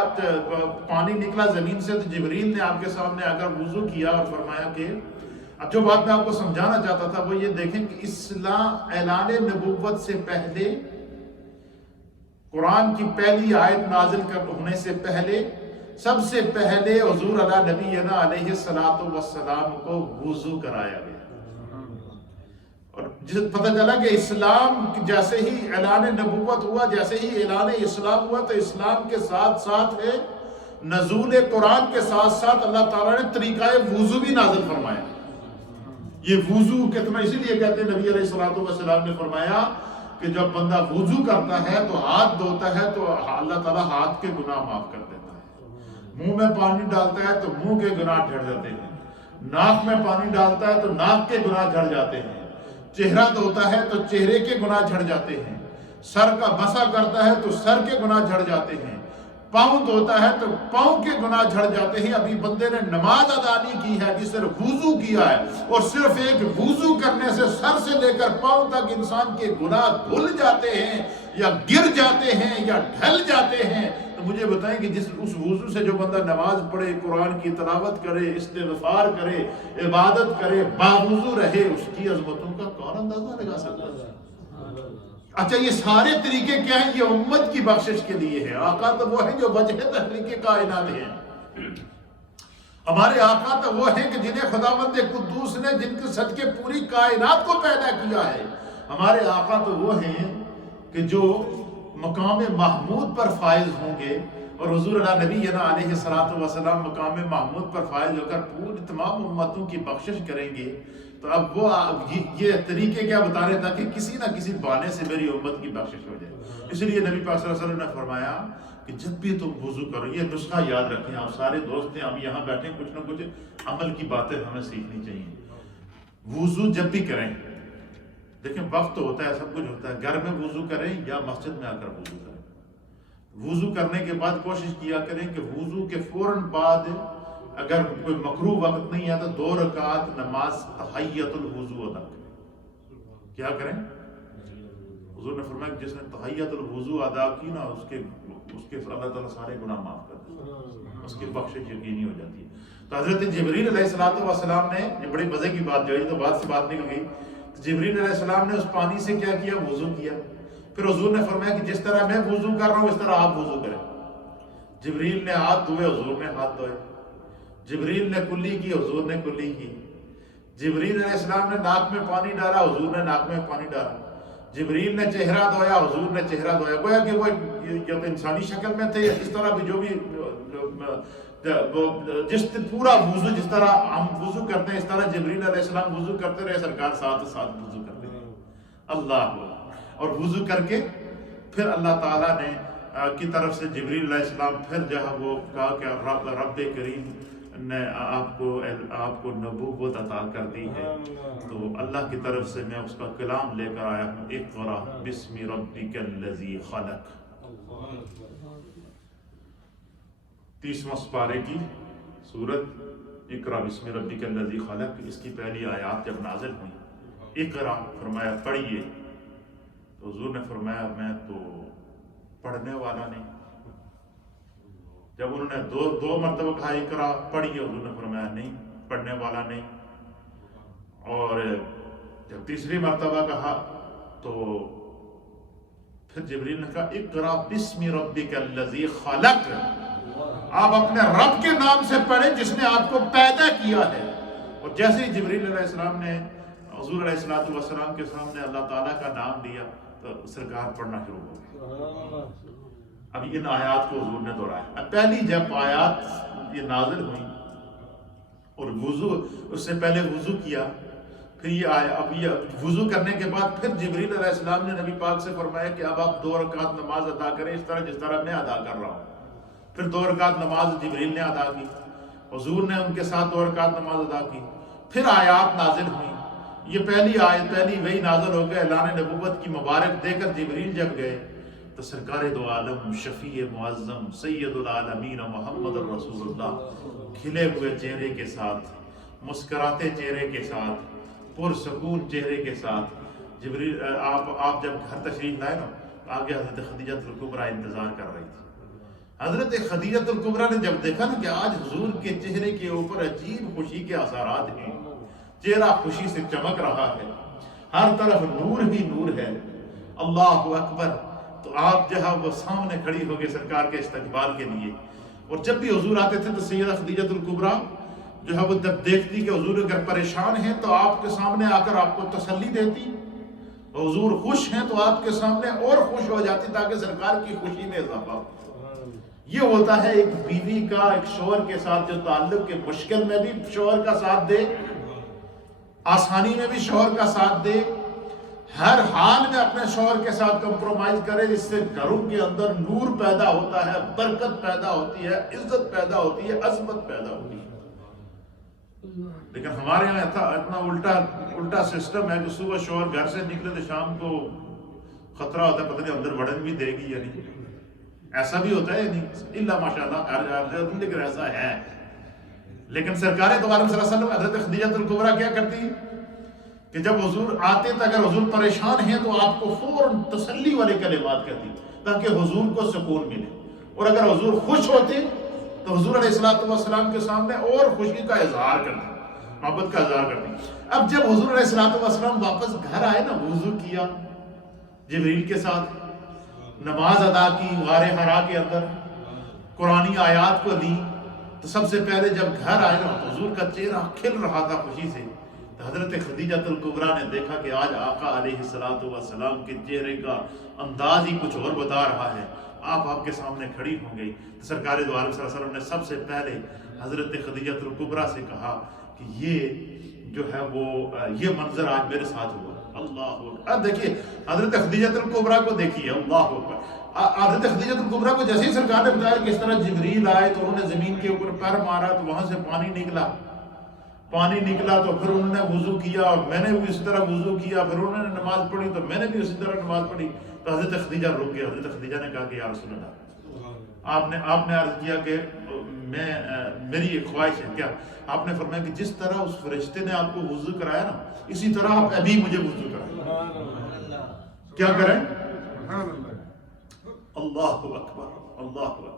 پانی نکلا زمین سے، تو جبریل نے آپ کے سامنے آ کر وضو کیا اور فرمایا کہ اب جو بات میں آپ کو سمجھانا چاہتا تھا وہ یہ دیکھیں کہ اسلام اعلان نبوت سے پہلے، قرآن کی پہلی آیت نازل ہونے سے پہلے، سب سے پہلے حضور علی نبینا علیہ الصلوۃ والسلام کو وضو کرایا گیا. اور پتہ چلا کہ اسلام جیسے ہی اعلان نبوت ہوا، جیسے ہی اعلان اسلام ہوا، تو اسلام کے ساتھ ساتھ ہے نزول قرآن کے ساتھ ساتھ اللہ تعالیٰ نے طریقہ وضو بھی نازل فرمایا. یہ وضو کتنا اسی لیے کہتے ہیں، نبی علیہ الصلوۃ والسلام نے فرمایا کہ جب بندہ وضو کرتا ہے تو ہاتھ دھوتا ہے تو اللہ تعالیٰ ہاتھ کے گناہ معاف کر دیتا ہے. منہ میں پانی ڈالتا ہے تو منہ کے گناہ جھڑ جاتے ہیں. ناک میں پانی ڈالتا ہے تو ناک کے گناہ جھڑ جاتے ہیں. چہرہ دھوتا ہے تو چہرے کے گناہ جھڑ جاتے ہیں. سر کا مسا کرتا ہے تو سر کے گناہ جھڑ جاتے ہیں. پاؤں دھوتا ہے تو پاؤں کے گناہ جھڑ جاتے ہیں. ابھی بندے نے نماز ادا نہیں کی ہے، ابھی صرف وضو کیا ہے، اور صرف ایک وضو کرنے سے سر سے لے کر پاؤں تک انسان کے گناہ دھل جاتے ہیں یا گر جاتے ہیں یا ڈھل جاتے ہیں. تو مجھے بتائیں کہ اس وضو سے جو بندہ نماز پڑھے، قرآن کی تلاوت کرے، استغفار کرے، عبادت کرے، باوضو رہے، اس کی عظمتوں کا کون اندازہ لگا سکتا ہے؟ اچھا یہ سارے طریقے کیا ہیں؟ یہ امت کی بخشش کے لیے ہے. آقا تو وہ ہیں جو وجہ تخلیق کائنات ہیں. ہمارے آقا تو وہ ہیں کہ جنہیں خداوند قدوس نے جن کے صدقے پوری کائنات کو پیدا کیا ہے. ہمارے آقا تو وہ ہیں کہ جو مقام محمود پر فائز ہوں گے، اور حضور علی نبینا علیہ الصلوۃ والسلام مقام محمود پر فائز ہو کر پوری تمام امتوں کی بخشش کریں گے. تو اب وہ یہ طریقے کیا بتا رہے تھا کہ کسی نہ کسی بہانے سے میری امت کی بخشش ہو جائے. اس لیے نبی پاک صلی اللہ علیہ وسلم نے فرمایا کہ جب بھی تم وضو کرو، یہ نسخہ یاد رکھیں. آپ سارے دوست ہیں، ہم یہاں بیٹھے، کچھ نہ کچھ عمل کی باتیں ہمیں سیکھنی چاہیے. وضو جب بھی کریں، دیکھیں وقت تو ہوتا ہے، سب کچھ ہوتا ہے. گھر میں وضو کریں یا مسجد میں آ کر وضو کریں. وضو کرنے کے بعد کوشش کیا کریں کہ وضو کے فوراً بعد اگر کوئی مکروہ وقت نہیں ہے تو 2 رکعت نماز تحیۃ الوضو ادا کریں. کیا کریں؟ حضور نے فرمایا کہ جس نے تحیۃ الوضو ادا کی نا، اس کے اللہ تعالیٰ سارے گناہ معاف کر دیتا ہے، اس کی بخشش یقینی ہو جاتی ہے. تو حضرت جبریل علیہ الصلوۃ والسلام نے، یہ بڑی مزے کی بات جو ہے، تو بات سے بات نکل گئی. جبریل علیہ السلام نے اس پانی سے کیا کیا؟ وضو کیا. پھر حضور نے فرمایا کہ جس طرح میں وضو کر رہا ہوں اس طرح آپ وضو کریں. جبریل نے ہاتھ دھوئے، حضور نے ہاتھ دھوئے. جبریل نے کلی کی، حضور نے کلی کی. جبریل علیہ السلام نے ناک میں پانی ڈالا، حضور نے ناک میں پانی ڈالا. جبریل نے چہرہ دھویا، حضور نے چہرہ دھویا. گویا کہ وہ یا تو انسانی شکل میں تھے، اس طرح بھی جو بھی جس پورا وضو جس طرح ہم وضو کرتے ہیں اس طرح جبریل علیہ السلام وضو کرتے رہے. سرکار ساتھ ساتھ وضو کرتے رہے. اللہ، اور وضو کر کے پھر اللہ تعالیٰ نے کی طرف سے جبریل علیہ السلام پھر جہاں وہ کہا کہ رب کریم نے آپ کو نبوت عطا کر دی ہے، تو اللہ کی طرف سے میں اس کا کلام لے کر آیا ہوں. اقرأ بسم ربک الذی خلق. 30واں سپارے کی سورت اقرأ بسم ربک الذی خلق، اس کی پہلی آیات جب نازل ہوئی، اقرأ فرمایا پڑھیے. تو حضور نے فرمایا میں تو پڑھنے والا نہیں. جب انہوں نے دو مرتبہ کہا اقرأ پڑھیے، حضور نے فرمایا نہیں، پڑھنے والا نہیں. اور جب تیسری مرتبہ کہا تو پھر جبریل نے کہا اقرا بسم ربک الذی خلق، آپ اپنے رب کے نام سے پڑھیں جس نے آپ کو پیدا کیا ہے. اور جیسے ہی جبریل علیہ السلام نے حضور علیہ السلام کے سامنے اللہ تعالیٰ کا نام لیا تو سرکار پڑھنا شروع ہو گئی. اب ان آیات کو حضور نے دہرایا. پہلی جب آیات یہ نازل ہوئی اور وضو، اس سے پہلے وضو کیا، پھر یہ آیا. اب یہ وضو کرنے کے بعد پھر جبریل علیہ السلام نے نبی پاک سے فرمایا کہ اب آپ 2 رکعت نماز ادا کریں اس طرح جس طرح میں ادا کر رہا ہوں. پھر 2 رکعت نماز جبریل نے ادا کی، حضور نے ان کے ساتھ 2 رکعت نماز ادا کی. پھر آیات نازل ہوئی. یہ پہلی آیت، پہلی وہی نازل ہو گئے اعلان نبوت کی مبارک دے کر جبریل جب گئے تو سرکار دو عالم شفیع معظم سید العالمین محمد الرسول اللہ کھلے ہوئے چہرے کے ساتھ، مسکراتے چہرے کے ساتھ، پرسکون چہرے کے ساتھ جبریل آپ جب گھر تشریف لائے نا، آگے حضرت خدیجہ الکبریٰ انتظار کر رہی تھی. حضرت خدیجہ الکبریٰ نے جب دیکھا نا کہ آج حضور کے چہرے کے اوپر عجیب خوشی کے اثرات ہیں، چہرہ خوشی سے چمک رہا ہے، ہر طرف نور ہی نور ہے، اللہ اکبر، تو آپ جو ہے وہ سامنے کھڑی ہو گئے سرکار کے استقبال کے لیے. اور جب بھی حضور آتے تھے تو سیدہ خدیجہ الکبریٰ جو ہے وہ جب دیکھتی کہ حضور اگر پریشان ہیں تو آپ کے سامنے آ کر آپ کو تسلی دیتی، حضور خوش ہیں تو آپ کے سامنے اور خوش ہو جاتی تاکہ سرکار کی خوشی میں اضافہ ہو. یہ ہوتا ہے ایک بیوی کا ایک شوہر کے ساتھ جو تعلق، کے مشکل میں بھی شوہر کا ساتھ دے، آسانی میں بھی شوہر کا ساتھ دے، ہر حال میں اپنے شوہر کے ساتھ کمپرومائز کرے، جس سے گھروں کے اندر نور پیدا ہوتا ہے، برکت پیدا ہوتی ہے، عزت پیدا ہوتی ہے، عظمت پیدا ہوتی ہے. لیکن ہمارے یہاں اتنا الٹا سسٹم ہے کہ صبح شوہر گھر سے نکلے تو شام کو خطرہ ہوتا ہے پتہ نہیں اندر وڑن بھی دے گی یا نہیں. ایسا بھی ہوتا ہے یا نہیں؟ اللہ ماشاءاللہ، لیکن ایسا ہے. لیکن سرکار دو عالم صلی اللہ علیہ وسلم حضرت خدیجہ الکبریٰ کیا کرتی کہ جب حضور آتے تھے، اگر حضور پریشان ہیں تو آپ کو فوراً تسلی والے کلمات کہتی تاکہ حضور کو سکون ملے. اور اگر حضور خوش ہوتے تو حضور علیہ السلام کے سامنے اور خوشی کا اظہار کرتی، محبت کا اظہار کرتی. اب جب حضور علیہ السلام واپس گھر آئے نا، وضو کیا جبریل کے ساتھ، نماز ادا کی غار حرا کے اندر، قرآنی آیات کو لی، تو سب سے پہلے جب گھر آئے نا تو حضور کا چہرہ کھل رہا تھا خوشی سے. تو حضرت خدیجہ الکبریٰ نے دیکھا کہ آج آقا علیہ السلام کے چہرے کا انداز ہی کچھ اور بتا رہا ہے، آپ کے سامنے کھڑی ہو گئی. تو سرکار دو عالم صلی اللہ علیہ وسلم نے سب سے پہلے حضرت خدیجہ الکبریٰ سے کہا کہ یہ جو ہے وہ یہ منظر آج میرے ساتھ ہوا. اللہ اکبر. اب دیکھیے حضرت خدیجہ الکبریٰ کو دیکھیے، اللہ اکبر. حضرت خدیجہ الکبریٰ کو جیسے ہی سرکار نے بتایا کہ اس طرح جبریل آئے تو انہوں نے زمین کے اوپر پیر مارا تو وہاں سے پانی نکلا تو پھر انہوں نے وضو کیا اور میں نے بھی اسی طرح وضو کیا، پھر انہوں نے نماز پڑھی تو میں نے بھی اسی طرح نماز پڑھی. تو حضرت خدیجہ رک گئے. حضرت خدیجہ نے کہا کہ یا رسول اللہ، آپ نے عرض کیا کہ میری ایک خواہش ہے. کیا؟ آپ نے فرمایا کہ جس طرح اس فرشتے نے آپ کو وضو کرایا نا، اسی طرح آپ ابھی مجھے وضو کرائیں. کیا کریں؟ اللہ اکبر، اللہ اکبر.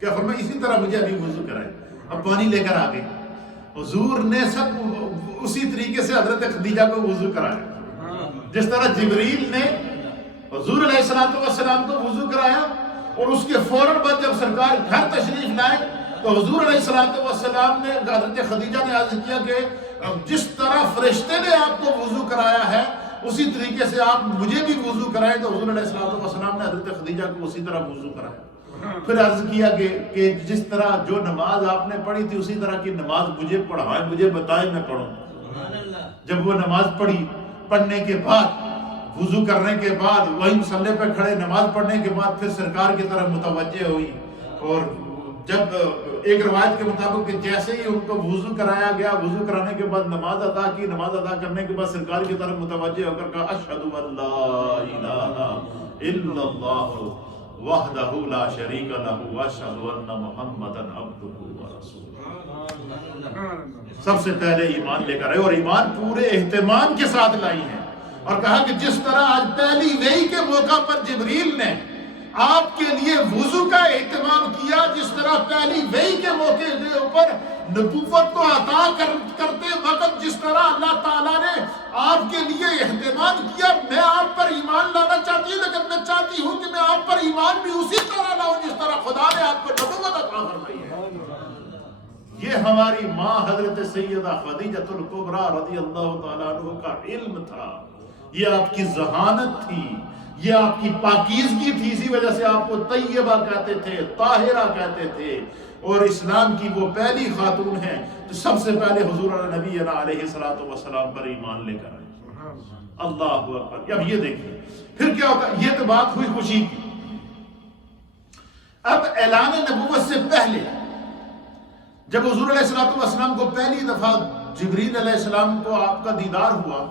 کیا فرمایا؟ اسی طرح مجھے ابھی وضو کرائیں. اب پانی لے کر آگے حضور نے سب اسی طریقے سے حضرت خدیجہ کو وضو کرایا جس طرح جبریل نے حضور علیہ السلام کو وضو کرایا. اور اس کے فوراً بعد جب سرکار گھر تشریف لائے تو حضور علیہ السلام نے حضرت خدیجہ نے عرض کیا کہ جس طرح فرشتے نے آپ کو وضو کرایا ہے اسی طریقے سے آپ مجھے بھی وضو کرائیں. تو حضور علیہ السلام نے حضرت خدیجہ کو اسی طرح وضو کرایا. پھر عرض کیا کہ جس طرح جو نماز آپ نے پڑھی تھی اسی طرح کی نماز مجھے پڑھائیں، مجھے بتائیں، میں پڑھوں. جب وہ نماز پڑھنے کے بعد، وضو کرنے کے بعد، وہی مصلی پہ کھڑے نماز پڑھنے کے بعد پھر سرکار کی طرف متوجہ ہوئی. اور جب ایک روایت کے مطابق کہ جیسے ہی ان کو وضو کرایا گیا، وضو کرانے کے بعد نماز ادا کی، نماز ادا کرنے کے بعد سرکار کی طرف متوجہ ہو کر کہا اشہد ان لا الہ الا اللہ وحدہ لا شریک لہ واشہد ان محمدا عبدہ ورسولہ. سب سے پہلے ایمان لے کر آئے اور ایمان پورے اہتمام کے ساتھ لائی ہے. اور کہا کہ جس طرح آج پہلی وحی کے موقع پر جبریل نے آپ کے لیے وضو کا اہتمام کیا، جس طرح پہلی وحی کے موقع کے اوپر نبوت کو عطا کرتے وقت جس طرح اللہ تعالیٰ نے آپ کے لیے اہتمام کیا، میں آپ پر ایمان لانا چاہتا چاہتی لیکن میں چاہتی ہوں کہ میں آپ پر ایمان بھی اسی طرح لاؤں جس طرح خدا نے آپ کو نبوت عطا فرمائی ہے۔ یہ ہماری ماں حضرت سیدہ خدیجہ الکبریٰ رضی اللہ تعالیٰ عنہ کا علم تھا، یہ آپ کی ذہانت تھی، یہ آپ کی پاکیزگی تھی، اسی وجہ سے آپ کو طیبہ کہتے تھے، طاہرہ کہتے تھے، اور اسلام کی وہ پہلی خاتون ہیں جو سب سے پہلے حضور نبی علیہ الصلوۃ والسلام پر ایمان لے کر آئے۔ اللہ اکبر۔ اب یہ دیکھیے پھر کیا ہوتا ہے، یہ تو بات ہوئی خوشی کی۔ اب اعلان نبوت سے پہلے جب حضور علیہ الصلوۃ والسلام کو پہلی دفعہ جبریل علیہ السلام کو آپ کا دیدار ہوا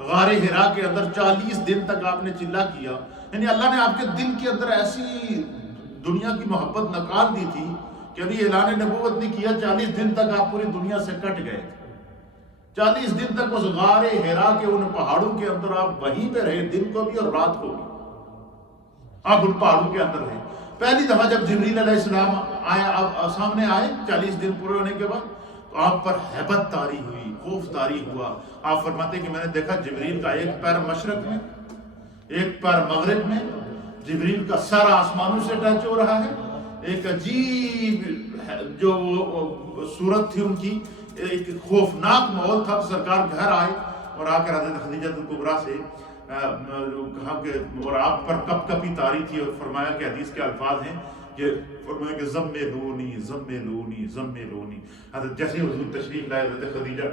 غار حرا کے اندر، 40 دن تک آپ نے چلا کیا، یعنی اللہ نے آپ کے دل کے اندر ایسی دنیا کی محبت نکال دی تھی کہ ابھی اعلان نبوت نہیں کیا، 40 دن تک آپ پوری دنیا سے کٹ گئے تھے۔ 40 دن تک اس غار حرا کے ان پہاڑوں کے اندر آپ وہیں پہ رہے، دن کو بھی اور رات کو بھی آپ ان پہاڑوں کے اندر رہے۔ پہلی دفعہ جب جبریل علیہ السلام سامنے آئے 40 دن پورے ہونے کے بعد، تو آپ پر ہیبت طاری ہوئی، خوف طاری ہوا۔ آپ فرماتے کہ میں نے دیکھا جبریل کا ایک پیر مشرق میں، ایک پیر مغرب میں، جبریل کا سر آسمانوں سے ٹچ ہو رہا ہے، ایک عجیب جو صورت تھی ان کی، ایک خوفناک ماحول تھا۔ سرکار گھر آئے اور آ کر حضرت خدیجہ الکبریٰ سے کہا کہ، اور آپ پر کپ کپی طاری تھی، اور فرمایا کہ حدیث کے الفاظ ہیں کہ فرمایا کہ زملونی زملونی زملونی۔ حضرت جیسے حضور تشریف لائے، حضرت خدیجہ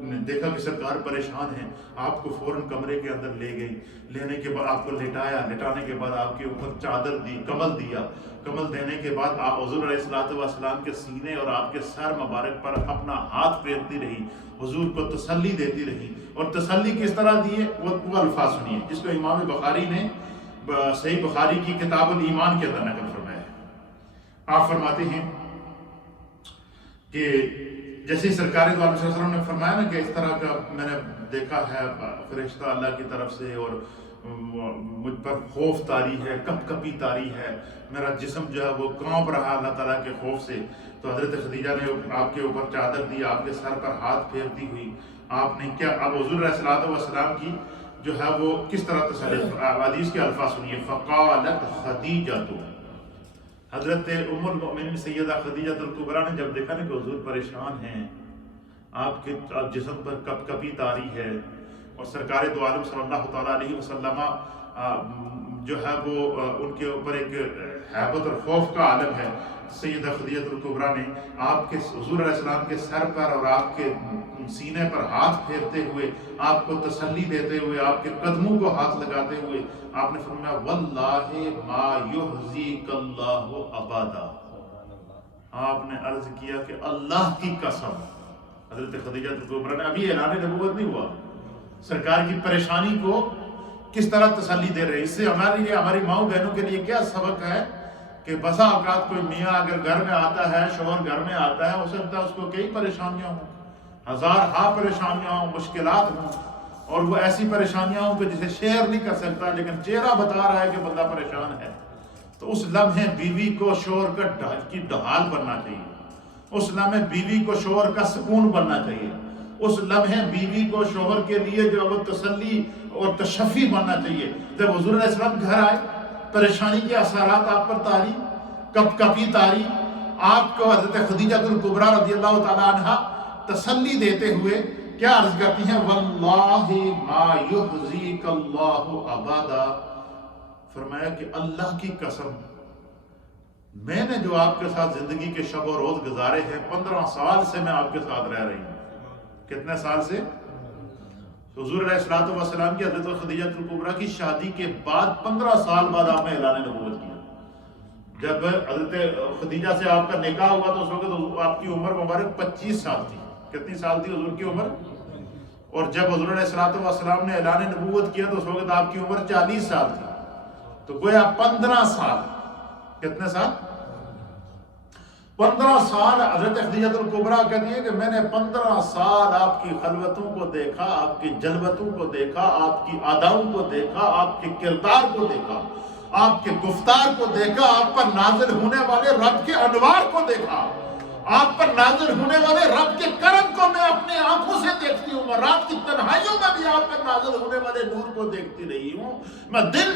نے دیکھا کہ سرکار پریشان ہیں، آپ کو فوراً کمرے کے اندر لے گئی، لینے کے بعد آپ کو لٹایا، لٹانے کے بعد آپ کے اوپر چادر دی، کمل دیا، کمل دینے کے بعد آپ حضور علیہ الصلوۃ والسلام کے سینے اور آپ کے سر مبارک پر اپنا ہاتھ پھیرتی رہی، حضور کو تسلی دیتی رہی۔ اور تسلی کس طرح دیے وہ الفاظ سنیے، جس کو امام بخاری نے صحیح بخاری کی کتاب الایمان کے اندر نقل فرمایا ہے۔ آپ فرماتے ہیں کہ جیسے سرکار دو عالم صلی اللہ علیہ وسلم نے فرمایا نا کہ اس طرح کا میں نے دیکھا ہے فرشتہ اللہ کی طرف سے، اور مجھ پر خوف طاری ہے، کپ کپی طاری ہے، میرا جسم جو ہے وہ کانپ رہا اللہ تعالیٰ کے خوف سے۔ تو حضرت خدیجہ نے آپ کے اوپر چادر دی، آپ کے سر پر ہاتھ پھیرتی ہوئی آپ نے کیا، اب حضور علیہ الصلوۃ والسلام کی جو ہے وہ کس طرح تسلی، حدیث کے الفاظ سنیے، فقالت خدیجہ، حضرت ام المؤمنین سیدہ خدیجہ الکبریٰ نے جب دیکھا نا کہ حضور پریشان ہیں، آپ کے جسم پر کپ کپی طاری ہے، اور سرکار دو عالم صلی اللہ تعالیٰ علیہ وسلم جو ہے وہ ان کے اوپر ایک ہیبت اور خوف کا عالم ہے، سیدہ خدیجہ الکبریٰ نے آپ کے حضور علیہ السلام کے سر پر اور آپ کے سینے پر ہاتھ پھیرتے ہوئے، آپ کو تسلی دیتے ہوئے، آپ کے قدموں کو ہاتھ لگاتے ہوئے آپ نے فرمایا واللہ ما یحزیک اللہ ابدا۔ آپ نے عرض کیا کہ اللہ کی قسم، حضرت خدیجہ الکبریٰ نے ابھی اعلان نبوت نہیں ہوا، سرکار کی پریشانی کو کس طرح تسلی دے رہے۔ اس سے ہمارے لیے، ہماری ماؤں بہنوں کے لیے کیا سبق ہے کہ بسا اوقات کوئی میاں اگر گھر میں آتا ہے، شوہر گھر میں آتا ہے، ہو سکتا ہے اس کو کئی پریشانیاں ہوں، ہزار پریشانیاں ہوں، مشکلات ہوں، اور وہ ایسی پریشانیاں ہوں کہ جسے شیئر نہیں کر سکتا، لیکن چہرہ بتا رہا ہے کہ بندہ پریشان ہے۔ تو اس لمحے بیوی کو شوہر کی ڈھال بننا چاہیے، اس لمحے بیوی کو شوہر کا سکون بننا چاہیے، اس لمحے بیوی کو شوہر کے لیے جو وہ تسلی اور تشفی بننا چاہیے۔ جب حضور علیہ السلام گھر آئے، پریشانی کے اثرات آپ پر طاری، کپ کپی طاری، آپ کو حضرت خدیجہ الکبریٰ رضی اللہ تعالیٰ عنہ تسلی دیتے ہوئے کیا عرض کرتی ہیں، واللہ ما یحزیک اللہ ابدا، فرمایا کہ اللہ کی قسم، میں نے جو آپ کے ساتھ زندگی کے شب و روز گزارے ہیں، 15 سال سے میں آپ کے ساتھ رہ رہی ہوں۔ کتنے سال سے؟ حضور علیہ الصلوۃ والسلام کی حضرت خدیجہ الکبریٰ کی شادی کے بعد 15 سال بعد آپ نے اعلان نبوت کیا۔ جب حضرت خدیجہ سے آپ کا نکاح ہوا تو اس وقت آپ کی عمر مبارک 25 سال تھی۔ کتنی سال تھی حضور کی عمر؟ اور جب حضور علیہ الصلوۃ والسلام نے اعلان نبوت کیا تو اس وقت آپ کی عمر 40 سال تھی۔ تو گویا 15 سال، کتنے سال؟ 15 سال حضرت خدیجہ الکبریٰ کہتی ہے کہ میں نے 15 سال آپ کی خلوتوں کو دیکھا، آپ کی جلوتوں کو دیکھا، آپ کی اداؤں کو دیکھا، آپ کے کردار کو دیکھا، آپ کے گفتار کو دیکھا، آپ پر نازل ہونے والے رب کے انوار کو دیکھا، آپ پر نازل ہونے والے رب کے کرم کو میں اپنے آنکھوں سے دیکھتی ہوں، میں رات کی تنہائیوں میں بھی آپ پر نازل ہونے والے نور کو دیکھتی رہی ہوں، میں دن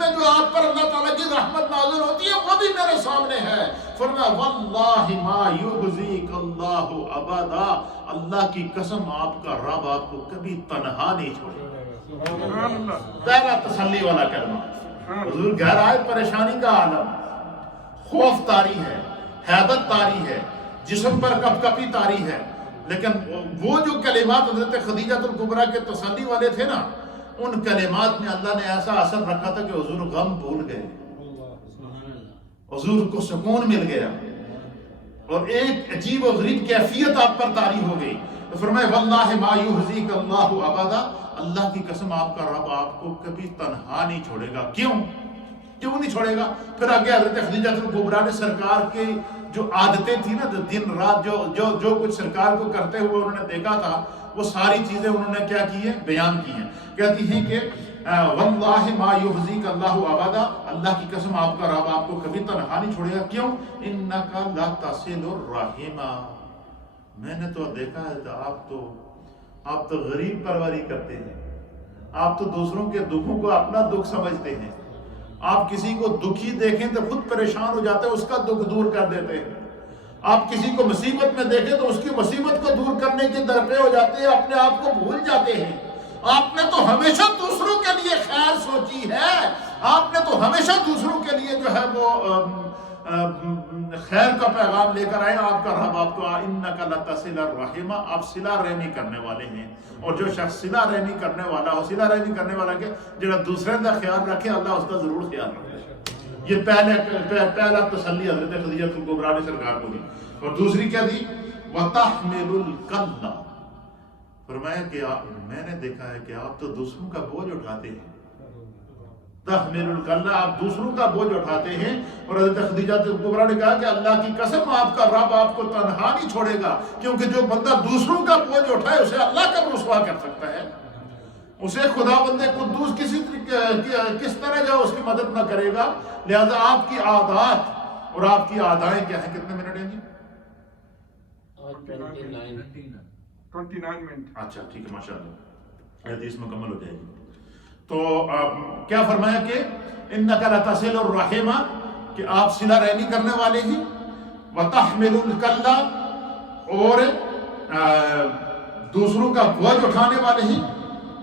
میں جو آپ پر اللہ تعالیٰ کی رحمت نازل ہوتی ہے وہ بھی میرے سامنے ہے۔ فرمایا واللہ ما یخزیک اللہ ابدا، اللہ کی قسم آپ کا رب آپ کو کبھی تنہا نہیں چھوڑے۔ پہلا تسلی والا کلمہ، حضور گھر آئے پریشانی کا عالم، خوف طاری ہے، حیبت طاری ہے، جسم پر کپ کپی طاری ہے، لیکن وہ جو کلمات حضرت خدیجہ الکبریٰ کے تسلی والے تھے نا، ان کلمات میں اللہ نے ایسا اثر رکھا تھا کہ حضور غم بھول گئے، حضور کو سکون مل گیا، اور ایک عجیب و غریب کیفیت آپ پر طاری ہو گئی۔ تو فرمائے واللہ ما یخزیک اللہ ابدا، اللہ کی قسم آپ کا رب آپ کو کبھی تنہا نہیں چھوڑے گا۔ کیوں نہیں چھوڑے گا؟ پھر آگے حضرت خدیجہ الکبریٰ نے سرکار کی جو عادتیں تھی نا، جو دن رات جو کچھ سرکار کو کرتے ہوئے انہوں نے دیکھا تھا، وہ ساری چیزیں انہوں نے کیا کی ہیں؟ بیان کی ہیں۔ کہتی ہیں کہ واللہ ما یخزیک اللہ ابدا، اللہ کی قسم آپ کا رب آپ کو کبھی تنہا نہیں چھوڑے گا۔ کیوں؟ انک لا تصل الرحم، میں نے تو دیکھا ہے آپ تو غریب پروری کرتے ہیں، آپ تو دوسروں کے دکھوں کو اپنا دکھ سمجھتے ہیں، آپ کسی کو دکھی دیکھیں تو خود پریشان ہو جاتے ہیں، اس کا دکھ دور کر دیتے ہیں، آپ کسی کو مصیبت میں دیکھیں تو اس کی مصیبت کو دور کرنے کے درپے ہو جاتے ہیں، اپنے آپ کو بھول جاتے ہیں۔ آپ نے تو ہمیشہ دوسروں کے لیے خیر سوچی ہے، آپ نے تو ہمیشہ دوسروں کے لیے جو ہے وہ خیر کا پیغام لے کر آئے۔ آپ کا رب آپ کو انک لتصل الرحم، آپ صلہ رحمی کرنے والے ہیں، اور جو شخص صلہ رحمی کرنے والا ہو، صلہ رحمی کرنے والا کہ جڑا دوسرے کا خیال رکھے، اللہ اس کا ضرور خیال رکھے۔ یہ پہلا تسلی حضرت خدیجہ الکبریٰ نے سرکار کو دی۔ اور دوسری کیا دی؟ وَتَحْمِلُ الْكَلَّ، فرمایا کہ میں نے دیکھا ہے کہ آپ تو دوسروں کا بوجھ اٹھاتے ہیں، تحمل الکلہ، آپ دوسروں کا بوجھ اٹھاتے ہیں۔ اور حضرت خدیجہ الکبریٰ نے کہا کہ اللہ کی قسم آپ کا رب آپ کو تنہا نہیں چھوڑے گا، کیونکہ جو بندہ دوسروں کا بوجھ اٹھائے اسے اللہ کب رسوا کر سکتا ہے؟ اسے خدا بندے قدوس کس طرح جو اس کی مدد نہ کرے گا۔ لہذا آپ کی عادات اور آپ کی عادائیں کیا ہیں؟ کتنے منٹ ہیں جی؟ 29 منٹ۔ اچھا ٹھیک ہے، ماشاءاللہ حدیث مکمل ہو جائے گی۔ تو کیا فرمایا کہ انک لتصل الرحم، کہ آپ صلہ رحمی کرنے والے ہیں، وتحمل الکلہ، اور دوسروں کا بوجھ اٹھانے والے ہیں،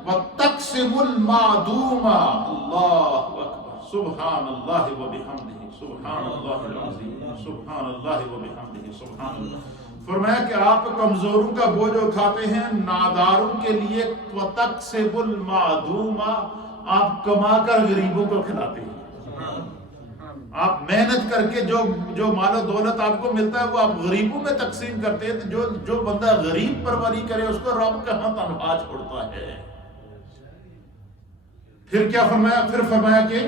وتقسم المعدوم، اللہ اکبر، سبحان اللہ وبحمدہ، سبحان اللہ العظیم، سبحان اللہ وبحمدہ، سبحان اللہ۔ فرمایا کہ آپ کمزوروں کا بوجھ اٹھاتے ہیں، ناداروں کے لیے، وتقسم المعدوم، آپ کما کر غریبوں کو کھلاتے ہیں، آپ محنت کر کے جو مال و دولت آپ کو ملتا ہے وہ آپ غریبوں میں تقسیم کرتے ہیں۔ جو بندہ غریب پروری کرے اس کو رب کہاں تنہا چھوڑتا ہے۔ پھر کیا فرمایا؟ پھر فرمایا کہ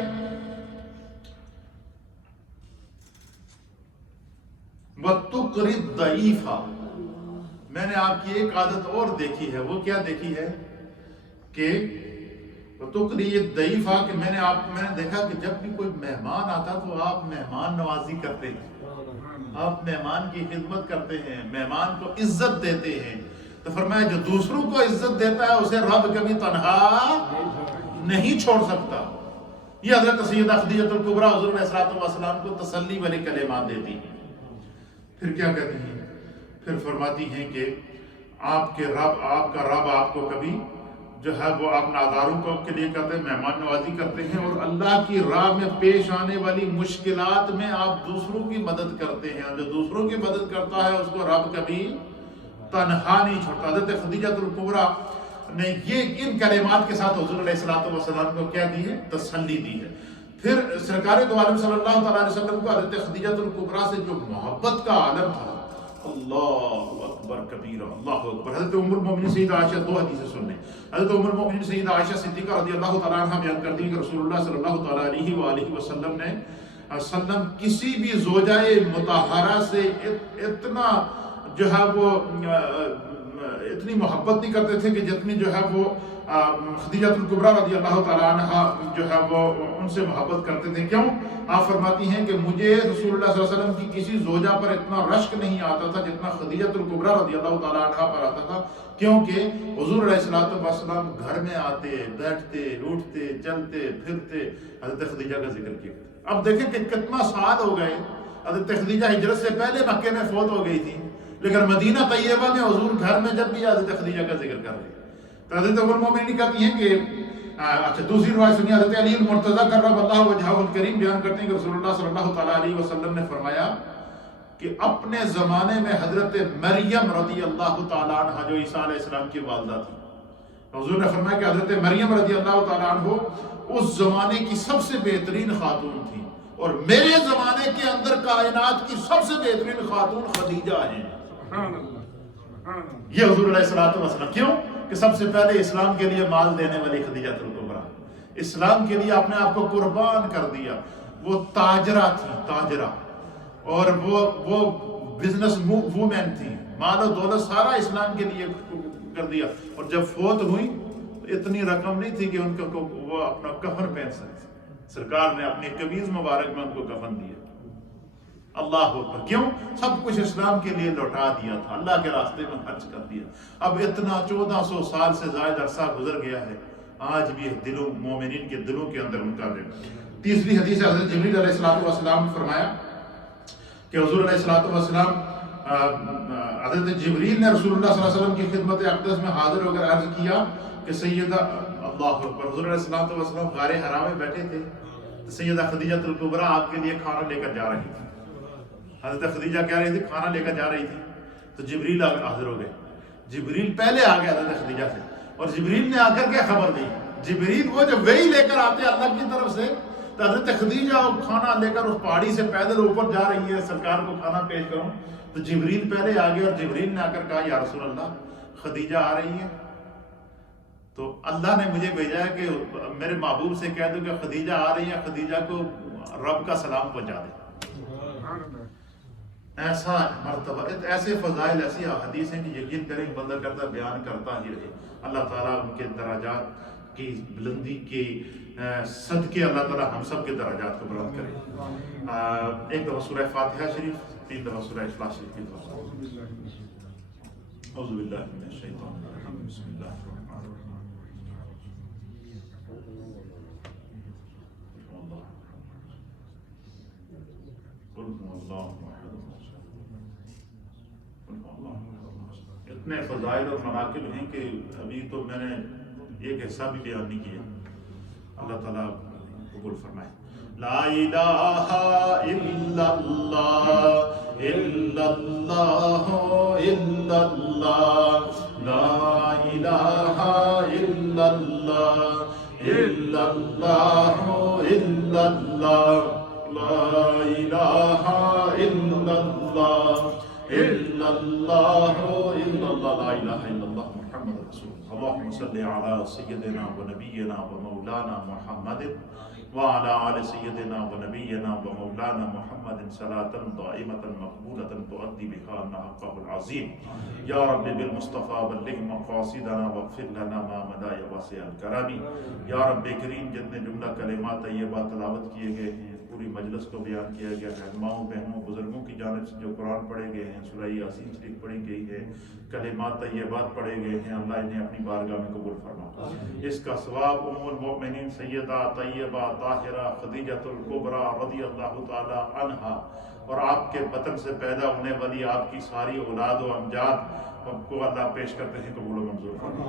وَتُقْرِ الضَّعِيفَ، میں نے آپ کی ایک عادت اور دیکھی ہے، وہ کیا دیکھی ہے کہ وَتُقْرِ الضَّعِيفَ، کہ میں نے دیکھا کہ جب بھی کوئی مہمان آتا تو آپ مہمان نوازی کرتے ہیں، آپ مہمان کی خدمت کرتے ہیں، مہمان کو عزت دیتے ہیں۔ تو فرمایا جو دوسروں کو عزت دیتا ہے اسے رب کبھی تنہا نہیں چھوڑ سکتا۔ یہ حضرت سیدہ خدیجہ الکبریٰ حضور علیہ السلام کو تسلی والے کلمات دیتی ہیں۔ پھر کیا کہتی ہیں؟ پھر فرماتی ہیں کہ آپ کا رب آپ کو کبھی جو ہے وہ آپ ناداروں کے لیے کرتے ہیں، مہمان نوازی کرتے ہیں، اور اللہ کی راہ میں پیش آنے والی مشکلات میں آپ دوسروں کی مدد کرتے ہیں۔ جو دوسروں کی مدد کرتا ہے اس کو رب کبھی تنہا نہیں چھوڑتا۔ حضرت خدیجہ الکبریٰ نے یہ ان کلمات کے ساتھ حضور علیہ السلام کو کیا دی ہے؟ تسلی دی ہے۔ پھر سرکار دو عالم صلی اللہ تعالیٰ علیہ وسلم کو حضرت خدیجہ الکبریٰ سے جو محبت کا عالم تھا، اللہ اکبر کبیرہ، اللہ اکبر۔ حضرت ام المؤمنین سیدہ عائشہ، دو حدیثیں سننے، حضرت ام المؤمنین سیدہ عائشہ صدیقہ رضی اللہ تعالیٰ عنہ بیان کرتی ہیں کہ رسول اللہ صلی اللہ تعالیٰ علیہ وآلہ وسلم نے کسی بھی زوجہ مطہرہ سے اتنا جو ہے وہ اتنی محبت نہیں کرتے تھے کہ جتنی جو ہے وہ خدیجہ الکبریٰ رضی اللہ تعالیٰ عنہ جو ہے وہ ان سے محبت کرتے تھے. کیوں؟ آپ فرماتی ہیں کہ مجھے رسول اللہ صلی اللہ علیہ وسلم کی کسی زوجہ پر اتنا رشک نہیں آتا تھا جتنا خدیجہ الکبریٰ رضی اللہ تعالیٰ عنہ پر آتا تھا. کیونکہ حضور علیہ السلام گھر میں آتے، بیٹھتے، اٹھتے، چلتے، پھرتے حضرت خدیجہ کا ذکر کیا. اب دیکھیں کہ کتنا سال ہو گئے. حضرت خدیجہ ہجرت سے پہلے مکے میں فوت ہو گئی تھی، لیکن مدینہ طیبہ میں حضور گھر میں جب بھی حضرت خدیجہ کا ذکر کر رہے ہیں تو حضرت ام المومنین کہتی ہیں کہ اچھا دوسری روایت سنیے. حضرت علی المرتضیٰ کرم اللہ وجہہ الکریم بیان کرتے ہیں کہ رسول اللہ صلی اللہ تعالیٰ علیہ وسلم نے فرمایا کہ اپنے زمانے میں حضرت مریم رضی اللہ تعالیٰ عنہ جو عیسیٰ علیہ السلام کی والدہ تھی، حضور نے فرمایا کہ حضرت مریم رضی اللہ تعالیٰ عنہ اس زمانے کی سب سے بہترین خاتون تھی، اور میرے زمانے کے اندر کائنات کی سب سے بہترین خاتون خدیجہ ہیں. یہ حضور علیہ السلام کیوں کہ سب سے پہلے اسلام کے لیے مال دینے والی خدیجہ الکبریٰ، اسلام کے لیے اپنے آپ کو قربان کر دیا. وہ تاجرہ تھی، تاجرہ، اور وہ بزنس وومن تھی، مال و دولت سارا اسلام کے لیے کر دیا. اور جب فوت ہوئی اتنی رقم نہیں تھی کہ ان کو وہ اپنا کفن پہن سکتے. سرکار نے اپنی قمیض مبارک میں ان کو کفن دیا. اللہ اکبر. کیوں؟ سب کچھ اسلام کے لیے لوٹا دیا تھا، اللہ کے راستے میں خرچ کر دیا. اب اتنا 1400 سال سے زائد عرصہ گزر گیا ہے، آج بھی دلوں مومنین کے دلوں کے اندر ان کا دل. تیسری حدیث ہے حضرت جبریل علیہ السلام نے فرمایا کہ حضور علیہ السلام حضرت جبریل نے رسول اللہ صلی اللہ علیہ وسلم کی خدمت اقدس میں حاضر ہو کر عرض کیا کہ سیدہ اللہ اکبر. حضور علیہ السلام غار حرا میں بیٹھے تھے، سیدہ خدیجہ الکبریٰ آپ کے لیے کھانا لے کر جا رہی تھی. حضرت خدیجہ کہہ رہی تھی کھانا لے کر جا رہی تھی تو جبریل حاضر ہو گئے. جبریل پہلے آ گیا حضرت خدیجہ سے، اور جبریل نے آ کر کے خبر دی. جبریل وہ جب وہی لے کر آتے اللہ کی طرف سے، تو حضرت خدیجہ کھانا لے کر اس پہاڑی سے پیدل اوپر جا رہی ہے، سرکار کو کھانا پیش کروں. تو جبریل پہلے آ گئے اور جبریل نے آ کر کہا یا رسول اللہ خدیجہ آ رہی ہے. تو اللہ نے مجھے بھیجا ہے کہ میرے محبوب سے کہہ دو کہ خدیجہ آ رہی ہے، خدیجہ کو رب کا سلام پہنچا دے. ایسا مرتبہ، ایسے فضائل، ایسی حدیث ہیں کہ یقین کریں بندہ کرتا بیان کرتا ہی رہے. اللہ تعالیٰ ان کے درجات کی بلندی کے صدقے اللہ تعالیٰ ہم سب کے درجات کو بلند کرے. ایک دفعہ سورہ فاتحہ شریف، 3 دفعہ سورہ اخلاص شریف کی دعا. اعوذ باللہ من الشیطان الرجیم، بسم اللہ الرحمن الرحیم. اتنے فضائل اور مناقب ہیں کہ ابھی تو میں نے ایک حصہ بھی بیان نہیں کیا. اللہ تعالیٰ قبول فرمائے. لا الہ الا اللہ الا اللہ الا اللہ، لا الہ الا اللہ الا اللہ الا اللہ، لا الہ الا اللہ الا اللہ الا اللہ، لا الہ الا اللہ محمد رسول اللہ. اللہم صلی علی سیدنا و نبینا و مولانا محمد وعلى آل سيدنا ونبينا ومولانا محمد صلاة دائمة مقبولة تؤدي بها حقه العظيم. يا رب بالمصطفى بلغ مقاصدنا واغفر لنا ما مدى يا واسع الكرم. یا رب کریم جتنے جملہ کلمات طیبات تلاوت کیے گئے ہیں، پوری مجلس کو بیان کیا گیا ہے، ماؤں بہنوں بزرگوں کی جانب سے جو قرآن پڑھے گئے ہیں، سورہ یاسین شریف پڑھی گئی ہے، کلمات طیبات پڑھے گئے ہیں، اللہ انہیں اپنی بارگاہ میں قبول فرما. اس کا ثواب ام المؤمنین سیدہ طیبہ طاہرہ خدیجہ الکبریٰ رضی اللہ تعالی عنہا اور آپ کے بطن سے پیدا ہونے والی آپ کی ساری اولاد و امجاد کو اللہ پیش کرتے ہیں، قبول و منظور فرما.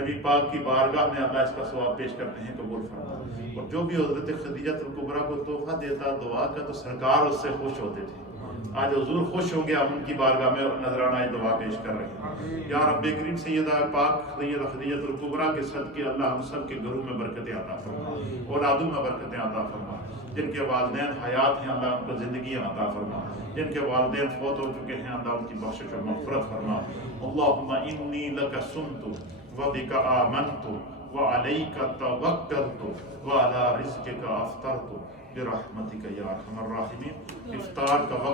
نبی پاک کی بارگاہ میں اللہ اس کا ثواب پیش کرتے ہیں، قبول فرما. اور جو بھی حضرت خدیجہ الکبریٰ کو تحفہ دیتا دعا کا تو سرکار اس سے خوش ہوتے تھے. آج حضور خوش ہوں گے، ہم ان کی بارگاہ میں نذرانہ دعا پیش کر رہے ہیں. یا رب کریم سیدہ پاک خدیجہ الکبریٰ کے صدقے اللہ ہم سب کے گھروں میں برکتیں عطا فرما، اولادوں میں برکتیں عطا فرما. جن کے والدین حیات ہیں اللہ ان کو زندگی عطا فرما، جن کے والدین فوت ہو چکے ہیں اللہ ان کی بخشش و مغفرت فرما. اللہم انی لک سنت وبک آمنت وعلیک توکلت وعلی رزقک افطرت برحمتک یا ارحم الراحمین. افطار کا وقت